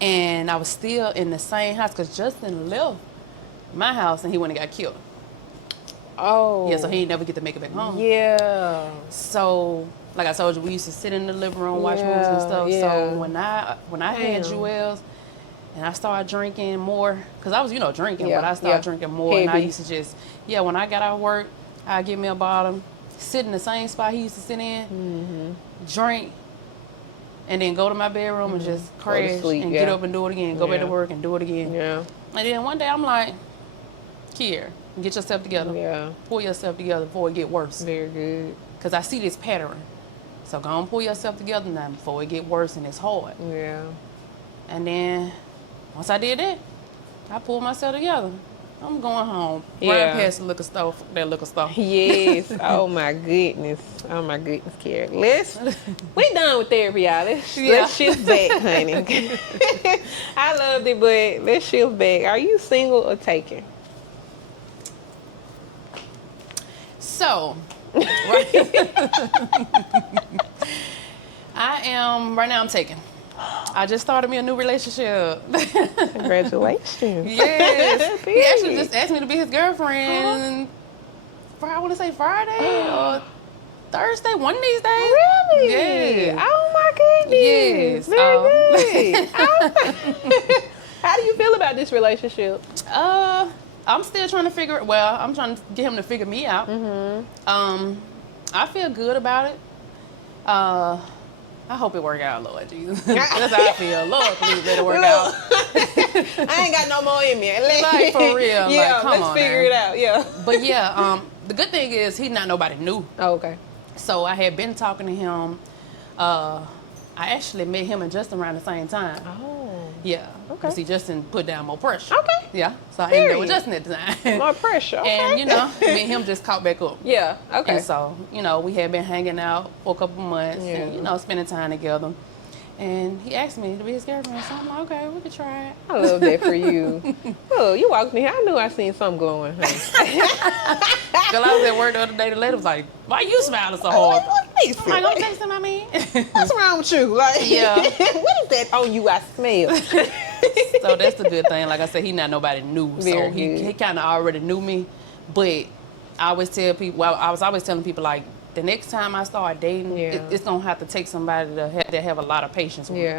And I was still in the same house because Justin left my house and he went and got killed. Oh. Yeah, so he didn't never get to make it back home. Yeah. So, like I told you, we used to sit in the living room, watch movies and stuff. Yeah. So when I had Jewels and I started drinking more, because I was, drinking, but I started drinking more. Heavy. And I used to just, when I got out of work, I'd get me a bottle, sit in the same spot he used to sit in, drink, and then go to my bedroom and just crash and get up and do it again, go back to work and do it again. Yeah. And then one day I'm like, Kier, get yourself together. Yeah. Pull yourself together before it get worse. Very good. Because I see this pattern. So go and pull yourself together now before it get worse and it's hard. Yeah. And then once I did that, I pulled myself together. I'm going home. Right past the liquor store, that liquor store. Yes. Oh my goodness, Carrie. We done with therapy, y'all. Let's shift back, honey. I loved it, but let's shift back. Are you single or taken? So, right. Right now I'm taken. I just started me a new relationship. Congratulations. Yes. He actually just asked me to be his girlfriend for, I want to say Friday or Thursday, one of these days. Really? Yeah. Oh my goodness. Yes. Very good. How do you feel about this relationship? I'm still trying to figure it. Well, I'm trying to get him to figure me out. I feel good about it. I hope it work out, Lord Jesus. That's how I feel. Lord, please let it work out. I ain't got no more in me. Like, for real. Yeah, like, come let's on figure now. it out. Yeah. But yeah, the good thing is he's not nobody new. Oh, okay. So I had been talking to him. I actually met him and Justin around the same time. Oh. Yeah. Okay. Because he Justin put down more pressure. Okay. Yeah. So I ended up with Justin at the time. More pressure. Okay. And, you know, me and him just caught back up. Yeah. Okay. And so, you know, we had been hanging out for a couple months and, you know, spending time together. And he asked me to be his girlfriend. So I'm like, okay, we could try it. I love that for you. Oh, you walked in here. I knew I seen something glowing. Huh? Girl, I was at work the other day. The lady was like, why you smiling so hard? I'm like, I'm texting my man. What's wrong with you? Like, Yeah. What is that on you I smell? So that's the good thing. Like I said, he not nobody new. Very so good. he kind of already knew me. But I always tell people, well, I was always telling people, like, the next time I start dating, it's going to have to take somebody that have a lot of patience with me.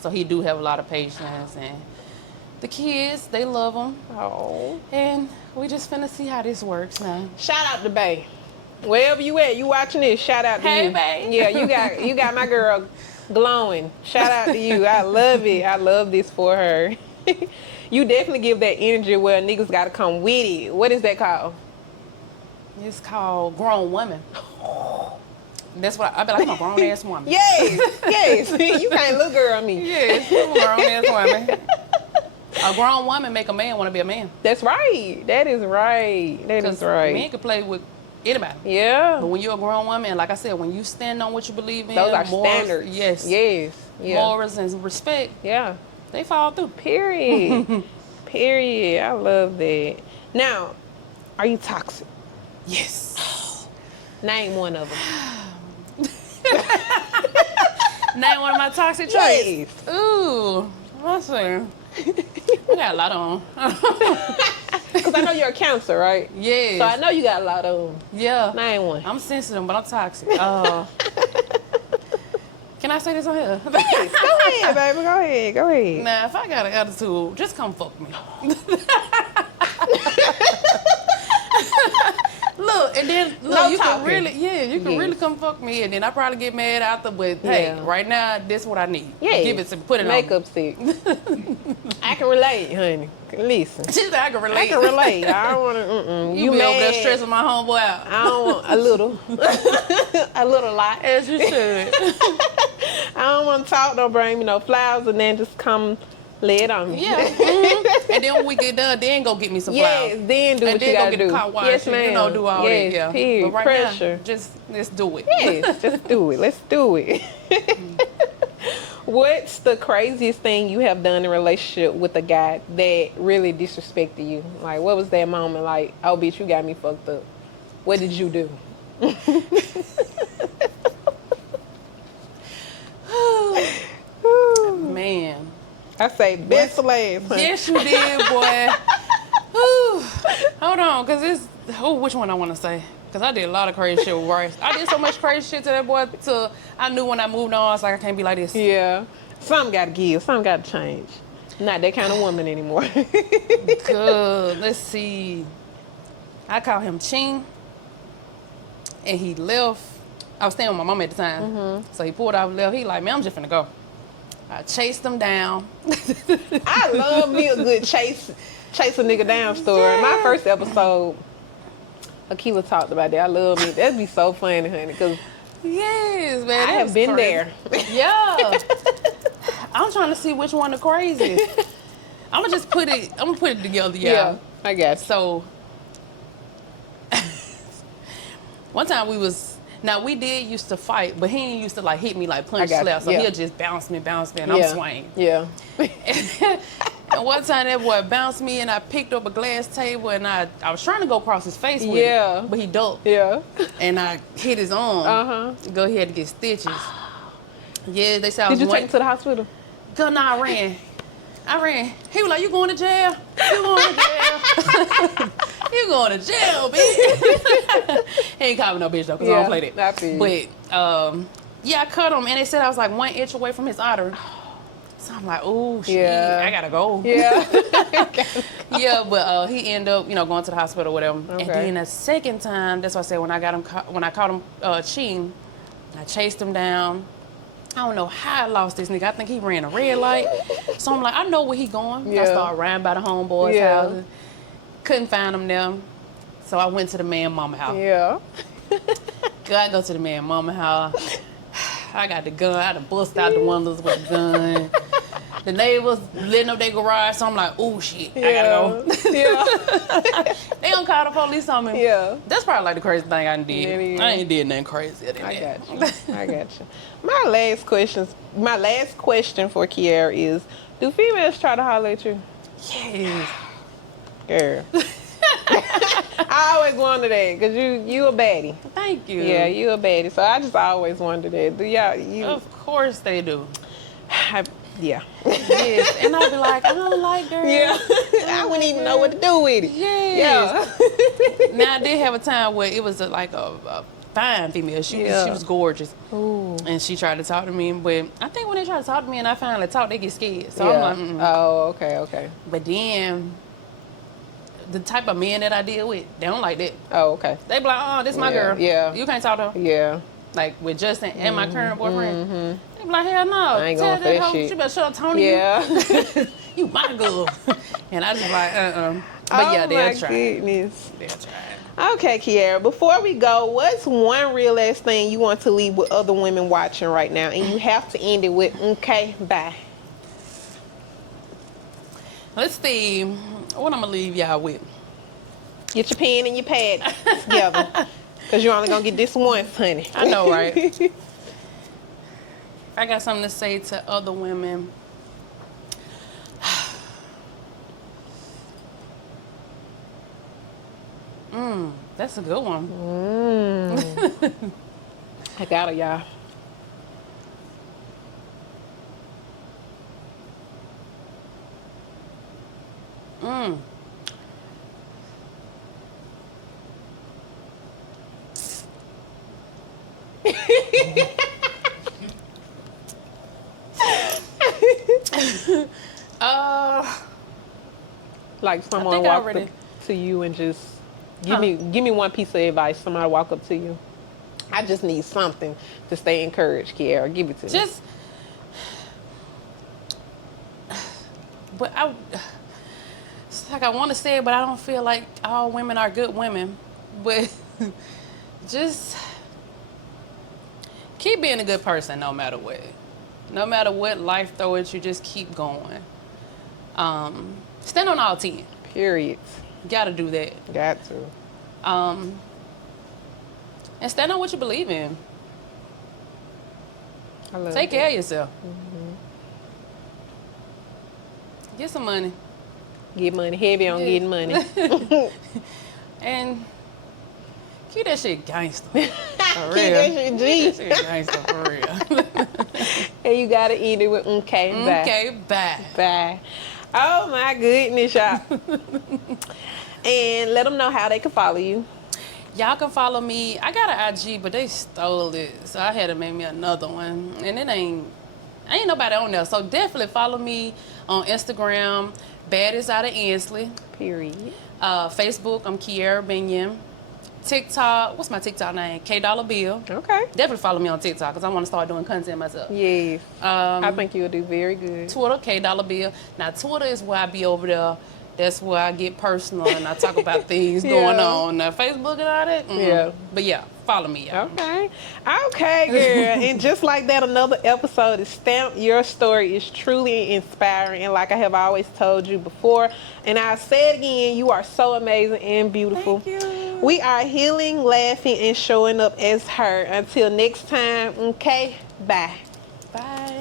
So he do have a lot of patience. And the kids, they love him. Oh. And we just finna see how this works now. Shout out to Bae. Wherever you at, you watching this, shout out to you. Hey, Bae. Yeah, you got my girl glowing. Shout out to you. I love it. I love this for her. You definitely give that energy where niggas got to come with it. What is that called? It's called grown woman. That's what I be like, I'm a grown ass woman. Yes. You can't look girl on me. Yes, I'm a grown ass woman. A grown woman make a man want to be a man. That's right. That is right. That is right. Men can play with anybody. Yeah. But when you're a grown woman, like I said, when you stand on what you believe in, Those are morals, standards. Yes. Yeah. Morals and respect. Yeah. They fall through. Period. Period. I love that. Now, are you toxic? Yes. Name one of them. Name one of my toxic traits. Ooh, let's see. I got a lot on. Because I know you're a counselor, right? Yes. So I know you got a lot on. Yeah. Name one. I'm sensitive, but I'm toxic. Can I say this on here? Yes. Go ahead, baby. Go ahead. Now, if I got an attitude, just come fuck me. Look, and then you can really come fuck me, and then I probably get mad after. But hey, right now, this is what I need. Yeah, give it to put it makeup stick. I can relate, honey. Listen, she said I can relate. I can relate. I don't want to. You be over there stressing my homeboy out. I don't want a little, a little lot. As you should. I don't want to talk. Don't bring me no flowers, and then just come. Lay it on me. Yeah. Mm-hmm. And then when we get done, then go get me some flowers. Yes, then do what you gotta do. And then go get the car wash. Yes, ma'am. You know, do all that. Yeah. Period. But right Pressure. now, just let's do it. Yes, just do it. Let's do it. What's the craziest thing you have done in a relationship with a guy that really disrespected you? Like, what was that moment like, oh, bitch, you got me fucked up? What did you do? Man. I say best last. Yes, you did, boy. Hold on, because it's... which one I want to say? Because I did a lot of crazy shit with Bryce. I did so much crazy shit to that boy till I knew when I moved on, I was like, I can't be like this. Yeah. Something got to give. Something got to change. Not that kind of woman anymore. Good. Let's see. I called him Ching, and he left. I was staying with my mom at the time. Mm-hmm. So he pulled out and left. He like, man, I'm just finna go. I chased him down. I love me a good chase a nigga down story. My first episode, Akilah talked about that. I love me. That'd be so funny, honey, because yes, man, I have been there. Yeah. I'm trying to see which one the craziest. I'm gonna put it together, y'all. Yeah, I guess. So one time we did used to fight, but he ain't used to like hit me like punch slap. So he'll just bounce me, and I'm swinging. Yeah. And one time that boy bounced me, and I picked up a glass table, and I was trying to go across his face with it, but he ducked. Yeah. And I hit his arm. Go ahead to get stitches. Yeah, they said I was. Did you take him to the hospital? Girl, no, I ran. He was like, you going to jail? You going to jail? You going to jail, bitch. He ain't calling me no bitch, though, because I don't play that. But, yeah, I cut him, and they said I was like 1 inch away from his artery. So I'm like, oh, shit, Yeah. I gotta go. Yeah. Yeah, but he ended up, going to the hospital or whatever. Okay. And then the second time, that's why I said when I caught him cheating, I chased him down. I don't know how I lost this nigga. I think he ran a red light. So I'm like, I know where he going. Yeah. I started riding by the homeboy's Yeah. house. Couldn't find him there. So I went to the man mama house. Yeah. I go to the man mama house. I got the gun. I done bust out the windows with the gun. The neighbors letting up their garage, so I'm like, oh shit, I gotta go. Yeah. They don't call the police on me. Yeah. That's probably like the crazy thing I done did. Yeah. I ain't did nothing crazy. I got you. I got you. My last question for Kiara is, do females try to holler at you? Yes. Girl. I always wonder that, because you a baddie. Thank you. Yeah, you a baddie. So I just always wonder that. Do y'all, Of course they do. yeah. Yes. And I be like, I don't like girls. Yeah. I wouldn't even know what to do with it. Yes. Yeah. Now I did have a time where it was a fine female. She was gorgeous. Ooh. And she tried to talk to me, but I think when they try to talk to me and I finally talk, they get scared. So Yeah. I'm like, Oh, okay. But then the type of men that I deal with, they don't like that. Oh, okay. They be like, oh, this my girl. Yeah. You can't talk to her. Yeah. Like with Justin and my current boyfriend. They be like, hell no. I ain't going for that shit. She better shut up, Tony. Yeah. You my girl. And I just like, But yeah, they'll try. Goodness. They'll try. Okay, Kiara, before we go, what's one real last thing you want to leave with other women watching right now? And you have to end it with, okay, bye. Let's see what I'm going to leave y'all with. Get your pen and your pad together. Because you're only going to get this once, honey. I know, right? I got something to say to other women. That's a good one. I got it, y'all. Like someone walked up to you and just give me one piece of advice. Somebody walk up to you. I just need something to stay encouraged, Kiara. Give it to me. But it's like I want to say it, but I don't feel like all women are good women. But just keep being a good person no matter what. No matter what life throws at you, just keep going. Stand on all 10. Period. Gotta do that. Got to. And stand on what you believe in. I love Take that. care of yourself. Get some money. Get money. Heavy on getting money. And keep that shit gangster. For real. Keep that shit G. That shit gangster for real. And you gotta end it with okay, bye. Okay, bye. Bye. Oh my goodness, y'all. And let them know how they can follow you. Y'all can follow me. I got an IG, but they stole it. So I had to make me another one. And it ain't nobody on there. So definitely follow me on Instagram, Baddest Out of Ansley. Period. Facebook, I'm Kiara Benyon. TikTok, what's my TikTok name? K$Bill. Okay. Definitely follow me on TikTok because I want to start doing content myself. Yes. I think you'll do very good. Twitter, K$Bill. Now, Twitter is where I be over there. That's where I get personal and I talk about things going on. Now, Facebook and all that? Yeah. But yeah, follow me, y'all. Okay, girl. And just like that, another episode is stamped. Your story is truly inspiring. And like I have always told you before, and I'll say it again, you are so amazing and beautiful. Thank you. We are healing, laughing, and showing up as her. Until next time, okay? Bye. Bye.